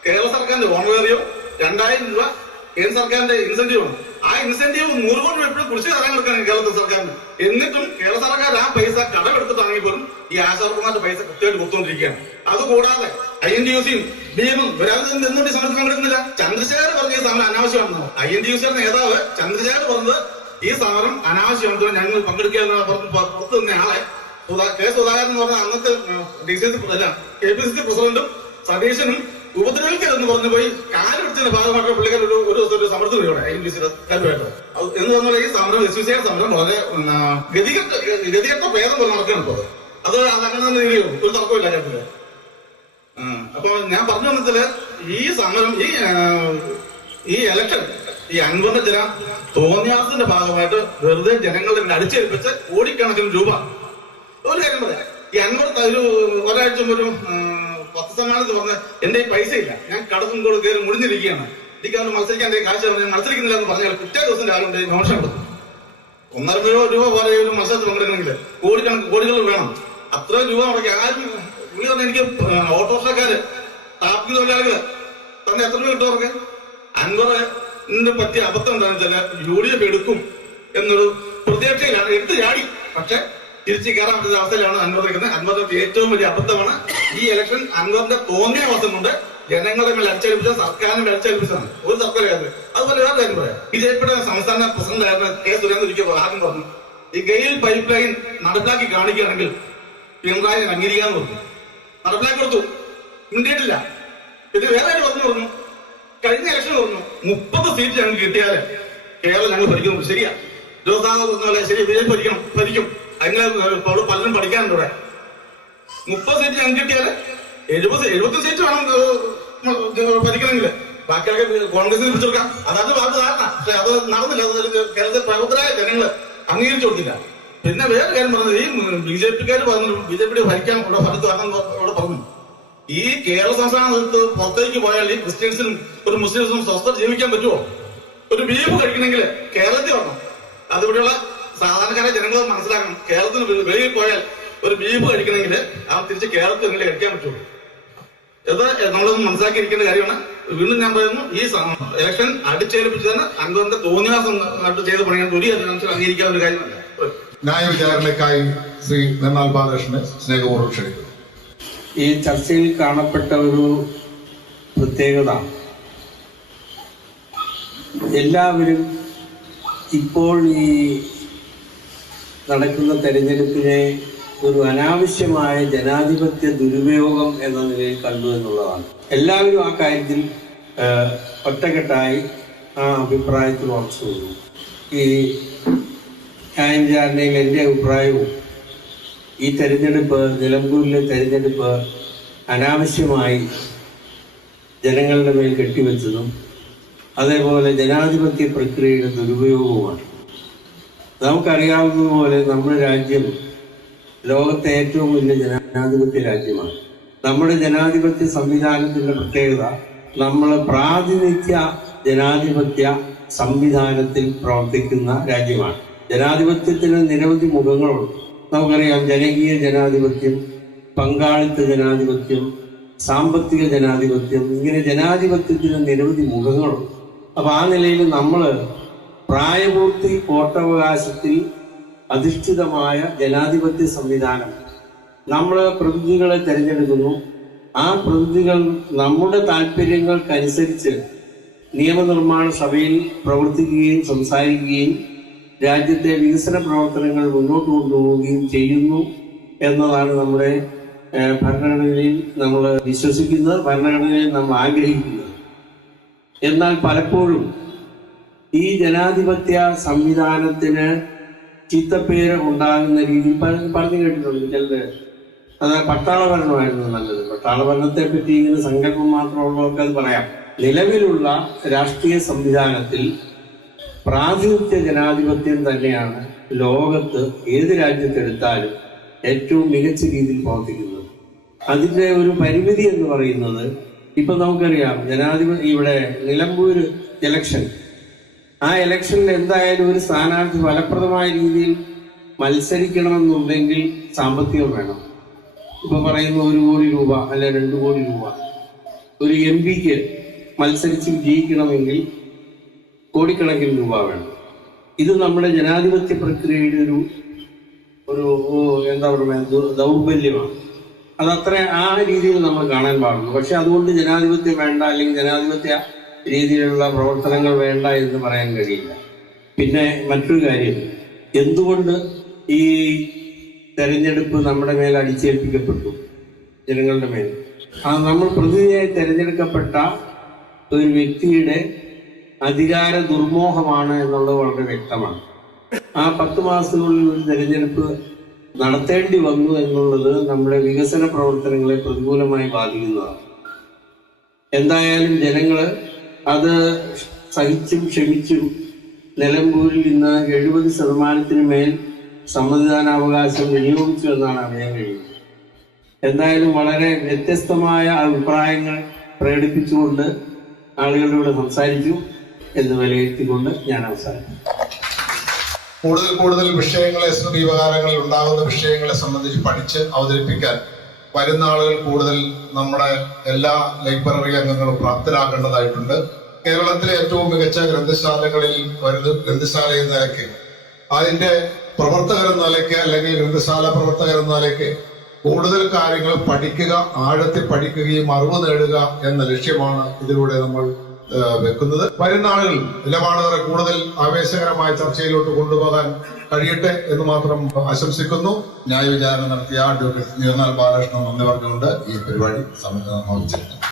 കേരള സർക്കാരിന്റെ ഓണറേറിയോ, 2,000 രൂപ കേന്ദ്ര സർക്കാരിന്റെ ഇൻസെന്റീവ് ആണ്. ആ ഇൻസെന്റീവ് 100 കോടി രൂപ എപ്പോഴും കുറിച്ച് തരാൻ കൊടുക്കാണ് കേരള സർക്കാരിന്. എന്നിട്ടും കേരള സർക്കാർ ആ പൈസ കടമെടുത്തിട്ടാണെങ്കിൽ പോലും ഈ ആശാവർക്കർമാരുടെ പൈസ കൃത്യമായിട്ട് കൊടുത്തുകൊണ്ടിരിക്കുകയാണ്. അതുകൂടാതെ INTUC-യും ഭീമും എന്തുകൊണ്ട് സമരത്തിൽ പങ്കെടുക്കുന്നില്ല? ചന്ദ്രശേഖർ പറഞ്ഞ ഈ സമരം അനാവശ്യമാണെന്നോ? INTUC നേതാവ് ചന്ദ്രശേഖർ പറഞ്ഞത് ഈ സമരം അനാവശ്യമാണെന്നോ, ഞങ്ങൾ പങ്കെടുക്കുക പുറത്തു നിന്ന ആളെ സുധാകരൻ എന്ന് പറഞ്ഞ അന്നത്തെ KPCC പ്രസിഡന്റും സതീശനും ഉപദ്രവിക്കരുതെന്ന് പറഞ്ഞു പോയി കാലെടുത്തതിന്റെ ഭാഗമായിട്ട് പുള്ളിക്കാർ ഒരു ദിവസം ഒരു സമരത്തിൽ വരികയാണ് INTUC എന്ന് പറഞ്ഞാൽ ഈ സമരം SUC സമരം വളരെ ഗതികെട്ട ഭേദം പോലെ നടക്കുകയാണ് ഇപ്പോൾ. അത് അങ്ങനെ തന്നെ രീതിയുള്ളൂ, ഒരു തർക്കമില്ല കാര്യത്തില്. അപ്പൊ ഞാൻ പറഞ്ഞു വന്നതില് ഈ സമരം, ഈ ഇലക്ഷൻ, ഈ അൻവറിന്റെ ചില തോന്നിയാസത്തിന്റെ ഭാഗമായിട്ട് വെറുതെ ജനങ്ങളുടെ അടിച്ചേൽപ്പിച്ച് കോടിക്കണക്കിന് രൂപ. ഒരു കാര്യം പറയാം, ഈ അൻവർ ഒരാഴ്ച ഒരു 10 സമ്മാനത്തിൽ പറഞ്ഞ എന്റെ പൈസ ഇല്ല, ഞാൻ കടത്തും കൂടെ കയറി മുടിഞ്ഞിരിക്കുകയാണ്, എനിക്ക് അത് മത്സരിക്കാൻ എന്റെ കാശ് ഞാൻ മത്സരിക്കുന്നില്ല എന്ന് പറഞ്ഞാൽ പിറ്റേ ദിവസം രാവിലെ നോഷൻ കൊടുക്കും. 1,50,000 രൂപ പോലെ ഒരു മത്സരത്തിൽ പങ്കെടുക്കണമെങ്കിൽ കോടികൾ വേണം. അത്ര രൂപ മുടക്കി ആരും പുള്ളി തന്നെ. എനിക്ക് ഓട്ടോറിക്ഷക്കാര്, ടാപ്പിംഗ് തൊഴിലാളികള് തന്നെ എത്ര രൂപ കിട്ടും അവർക്ക്? അൻവറിന് പറ്റിയ അബദ്ധം എന്താണെന്ന് വെച്ചാൽ UDF എടുക്കും എന്നൊരു പ്രതീക്ഷയിലാണ് എടുത്ത് ചാടി. പക്ഷെ തിരിച്ചു കയറാൻ പറ്റുന്ന അവസ്ഥയിലാണ് അൻവർ നിൽക്കുന്നത്. അൻവറിന്റെ ഏറ്റവും വലിയ അബദ്ധമാണ് ഈ ഇലക്ഷൻ. അൻവറിന്റെ തോന്നിയ അവസ്ഥ കൊണ്ട് ജനങ്ങളെ മേൽ അടിച്ചേൽപ്പിച്ച, സർക്കാരിനെ മേൽ അടിച്ചേൽപ്പിച്ചതാണ്. ഒരു സർക്കാർ കാര്യം. അതുപോലെ വേറെ കാര്യം പറയാം. BJPയുടെ സംസ്ഥാന പ്രസിഡന്റ് ആയിരുന്ന K. സുരേന്ദ്രൻ ഒരിക്കൽ ആദ്യം പറഞ്ഞു, ഈ ഗെയിൽ പൈപ്പ് ലൈൻ നടപ്പിലാക്കി കാണിക്കുകയാണെങ്കിൽ പിണറായി അംഗീകരിക്കാന്ന് പറഞ്ഞു. നടപ്പിലാക്കി കൊടുത്തു, മിണ്ടിയിട്ടില്ല. പിന്നെ വേറെ ആര് പറഞ്ഞു കഴിഞ്ഞ ഇലക്ഷൻ പറഞ്ഞു 30 സീറ്റ് ഞങ്ങൾക്ക് കിട്ടിയാൽ കേരളം ഞങ്ങൾ ഭരിക്കുന്നു. ശരിയാ, ശരി, ഭരിക്കും. അതിന് പലരും പഠിക്കാനുണ്ട്. ഇവിടെ 30 സീറ്റ് ഞങ്ങൾക്ക് കിട്ടിയാൽ 70 സീറ്റ് വേണം ഭരിക്കണമെങ്കിൽ. ബാക്കിയൊക്കെ കോൺഗ്രസിന് പിടിച്ചെടുക്കാം. അതാണ് ധാരണ. പക്ഷെ അത് നടന്നില്ല. കേരളത്തിലെ പ്രബുദ്ധരായ ജനങ്ങൾ അംഗീകരിച്ചു കൊടുത്തില്ല. പിന്നെ വേറെ കാര്യം പറഞ്ഞത്, ഈ ബിജെപിക്കാർ പറഞ്ഞു, ബിജെപിയുടെ ഭരിക്കാൻ ഇവിടെ ഫലത്ത് വരണം ഇവിടെ പറഞ്ഞു. ഈ കേരള സംസ്ഥാനത്ത് പുറത്തേക്ക് പോയാൽ ഈ ക്രിസ്ത്യൻസിനും ഒരു മുസ്ലിംസിനും സ്വസ്ഥത ജീവിക്കാൻ പറ്റുമോ? ഒരു ബീഫ് കഴിക്കണമെങ്കിൽ കേരളത്തിൽ വരണം. അതിവിടെയുള്ള സാധാരണക്കാരെ ജനങ്ങൾ മനസ്സിലാക്കണം. കേരളത്തിന് വെളിയിൽ പോയാൽ ഒരു ബീഫ് കഴിക്കണമെങ്കിൽ ആ തിരിച്ച് കേരളത്തിൽ എങ്ങനെ കഴിക്കാൻ പറ്റുള്ളൂ. ഇത് നമ്മളൊന്ന് മനസ്സിലാക്കിയിരിക്കേണ്ട കാര്യമാണ്. വീണ്ടും ഞാൻ പറയുന്നു, ഈ ഇലക്ഷൻ അടിച്ചേൽപ്പിച്ചതിന് അൻവറിന്റെ തോന്നിയാസം ചെയ്ത് പണിയാൻ ഒരു അംഗീകരിക്കാവുന്ന ഒരു കാര്യമല്ല. ന്യായവിചാരണക്കായി ശ്രീ നിർമ്മൽ ബാലകൃഷ്ണനെ സ്നേഹപൂർവ്വം ക്ഷണിക്കുന്നു. ഈ ചർച്ചയിൽ കാണപ്പെട്ട ഒരു പ്രത്യേകത, എല്ലാവരും ഇപ്പോൾ ഈ നടക്കുന്ന തെരഞ്ഞെടുപ്പിനെ ഒരു അനാവശ്യമായ ജനാധിപത്യ ദുരുപയോഗം എന്ന നിലയിൽ കണ്ടു എന്നുള്ളതാണ്. എല്ലാവരും ആ കാര്യത്തിൽ ഒറ്റക്കെട്ടായി ആ അഭിപ്രായത്തിൽ ഉറച്ചു വന്നു. ഈ ന്യായവിചാരണയിൽ എൻ്റെ അഭിപ്രായവും ഈ തെരഞ്ഞെടുപ്പ്, നിലമ്പൂരിലെ തെരഞ്ഞെടുപ്പ് അനാവശ്യമായി ജനങ്ങളുടെ മേൽ കെട്ടിവെച്ചതും അതേപോലെ ജനാധിപത്യ പ്രക്രിയയുടെ ദുരുപയോഗവുമാണ്. നമുക്കറിയാവുന്നതുപോലെ നമ്മുടെ രാജ്യം ലോകത്തെ ഏറ്റവും വലിയ ജനാധിപത്യ രാജ്യമാണ്. നമ്മുടെ ജനാധിപത്യ സംവിധാനത്തിൻ്റെ പ്രത്യേകത, നമ്മൾ പ്രാതിനിധ്യ ജനാധിപത്യ സംവിധാനത്തിൽ പ്രവർത്തിക്കുന്ന രാജ്യമാണ്. ജനാധിപത്യത്തിന് നിരവധി മുഖങ്ങളുണ്ട്. നമുക്കറിയാം, ജനകീയ ജനാധിപത്യം, പങ്കാളിത്ത ജനാധിപത്യം, സാമ്പത്തിക ജനാധിപത്യം, ഇങ്ങനെ ജനാധിപത്യത്തിന് നിരവധി മുഖങ്ങളുണ്ട്. അപ്പൊ ആ നിലയിൽ നമ്മൾ പ്രായപൂർത്തി വോട്ടവകാശത്തിൽ അധിഷ്ഠിതമായ ജനാധിപത്യ സംവിധാനം, നമ്മൾ പ്രതിനിധികളെ തിരഞ്ഞെടുക്കുന്നു. ആ പ്രതിനിധികൾ നമ്മുടെ താല്പര്യങ്ങൾക്കനുസരിച്ച് നിയമനിർമ്മാണ സഭയിൽ പ്രവർത്തിക്കുകയും സംസാരിക്കുകയും രാജ്യത്തെ വികസന പ്രവർത്തനങ്ങൾ മുന്നോട്ട് കൊണ്ടുപോവുകയും ചെയ്യുന്നു എന്നതാണ് നമ്മുടെ ഭരണഘടനയിൽ നമ്മൾ വിശ്വസിക്കുന്നത്, ഭരണഘടനയിൽ നമ്മൾ ആഗ്രഹിക്കുന്നത്. എന്നാൽ പലപ്പോഴും ഈ ജനാധിപത്യ സംവിധാനത്തിന് ചീത്തപ്പേര് ഉണ്ടാകുന്ന രീതിയിൽ പറഞ്ഞു കേട്ടിട്ടുണ്ട് ചിലത്. അത് പട്ടാള ഭരണമായിരുന്നു നല്ലത്. പട്ടാള ഭരണത്തെ പറ്റി ഇങ്ങനെ സങ്കല്പം മാത്രമുള്ളവർക്ക് അത് പറയാം. നിലവിലുള്ള രാഷ്ട്രീയ സംവിധാനത്തിൽ പ്രാതിനിധ്യ ജനാധിപത്യം തന്നെയാണ് ലോകത്ത് ഏത് രാജ്യത്തെടുത്താലും ഏറ്റവും മികച്ച രീതിയിൽ പ്രവർത്തിക്കുന്നത്. അതിൻ്റെ ഒരു പരിമിതി എന്ന് പറയുന്നത്, ഇപ്പൊ നമുക്കറിയാം, ഇവിടെ നിലമ്പൂര് ഇലക്ഷൻ, ആ ഇലക്ഷനിൽ എന്തായാലും ഒരു സ്ഥാനാർത്ഥി ഫലപ്രദമായ രീതിയിൽ മത്സരിക്കണമെന്നുണ്ടെങ്കിൽ സാമ്പത്തികം വേണം. ഇപ്പൊ പറയുന്ന 1 കോടി രൂപ അല്ലെ 2 കോടി രൂപ. ഒരു MP-ക്ക് മത്സരിച്ച് വിജയിക്കണമെങ്കിൽ കോടിക്കണക്കിന് രൂപ വേണം. ഇത് നമ്മുടെ ജനാധിപത്യ പ്രക്രിയയുടെ ഒരു എന്താ പറയുക, ദൗർബല്യമാണ്. അതത്ര ആ രീതിയിൽ നമ്മൾ കാണാൻ പാടുള്ളൂ. പക്ഷെ അതുകൊണ്ട് ജനാധിപത്യം വേണ്ട, അല്ലെങ്കിൽ ജനാധിപത്യ രീതിയിലുള്ള പ്രവർത്തനങ്ങൾ വേണ്ട എന്ന് പറയാൻ കഴിയില്ല. പിന്നെ മറ്റൊരു കാര്യം, എന്തുകൊണ്ട് ഈ തെരഞ്ഞെടുപ്പ് നമ്മുടെ മേൽ അടിച്ചേൽപ്പിക്കപ്പെട്ടു, ജനങ്ങളുടെ മേൽ? നമ്മൾ പ്രതിനിധിയായി തെരഞ്ഞെടുക്കപ്പെട്ട ഒരു വ്യക്തിയുടെ അധികാര ദുർമോഹമാണ് എന്നുള്ളത് വളരെ വ്യക്തമാണ്. ആ 10 മാസത്തിനുള്ളിൽ ഒരു തെരഞ്ഞെടുപ്പ് നടത്തേണ്ടി വന്നു എന്നുള്ളത് നമ്മുടെ വികസന പ്രവർത്തനങ്ങളെ പ്രതികൂലമായി ബാധിക്കുന്നതാണ്. എന്തായാലും ജനങ്ങൾ അത് സഹിച്ചും ക്ഷമിച്ചും നിലമ്പൂരിൽ ഇന്ന് 70% മേൽ സമ്മതിദാനാവകാശം വിനിയോഗിച്ചു എന്നാണ് അറിയാൻ കഴിയുന്നത്. എന്തായാലും വളരെ വ്യത്യസ്തമായ അഭിപ്രായങ്ങൾ പ്രകടിപ്പിച്ചുകൊണ്ട് ആളുകളോട് സംസാരിച്ചു എന്ന് വിലയിരുത്തിക്കൊണ്ട് ഞാൻ അവസാനിക്കും. കൂടുതൽ വിഷയങ്ങളെ, വ്യവഹാരങ്ങളിൽ ഉണ്ടാകുന്ന വിഷയങ്ങളെ സംബന്ധിച്ച് പഠിച്ച് അവതരിപ്പിക്കാൻ വരുന്ന ആളുകൾ കൂടുതൽ നമ്മുടെ എല്ലാ ലൈബ്രറി അംഗങ്ങളും പ്രാപ്തരാക്കേണ്ടതായിട്ടുണ്ട്. കേരളത്തിലെ ഏറ്റവും മികച്ച ഗ്രന്ഥശാലകളിൽ വരുന്ന ഗ്രന്ഥശാല എന്ന നിലയ്ക്ക്, അതിന്റെ പ്രവർത്തകർ എന്ന നിലയ്ക്ക്, അല്ലെങ്കിൽ ഗ്രന്ഥശാല പ്രവർത്തകർ എന്ന നിലയ്ക്ക് കൂടുതൽ കാര്യങ്ങൾ പഠിക്കുക, ആഴത്തിൽ പഠിക്കുകയും അറിവ് നേടുക എന്ന ലക്ഷ്യമാണ് ഇതിലൂടെ നമ്മൾ വെക്കുന്നത്. വരുന്ന ആളുകൾ നിലപാടുകളെ കൂടുതൽ ആവേശകരമായ ചർച്ചയിലോട്ട് കൊണ്ടുപോകാൻ കഴിയട്ടെ എന്ന് മാത്രം ആശംസിക്കുന്നു. ന്യായവിചാരണ നടത്തിയ അഡ്വക്കേറ്റ് നിർമ്മൽ ബാലകൃഷ്ണൻ നന്ദി പറഞ്ഞുകൊണ്ട് ഈ പരിപാടി സമാപിച്ചിരിക്കുന്നു.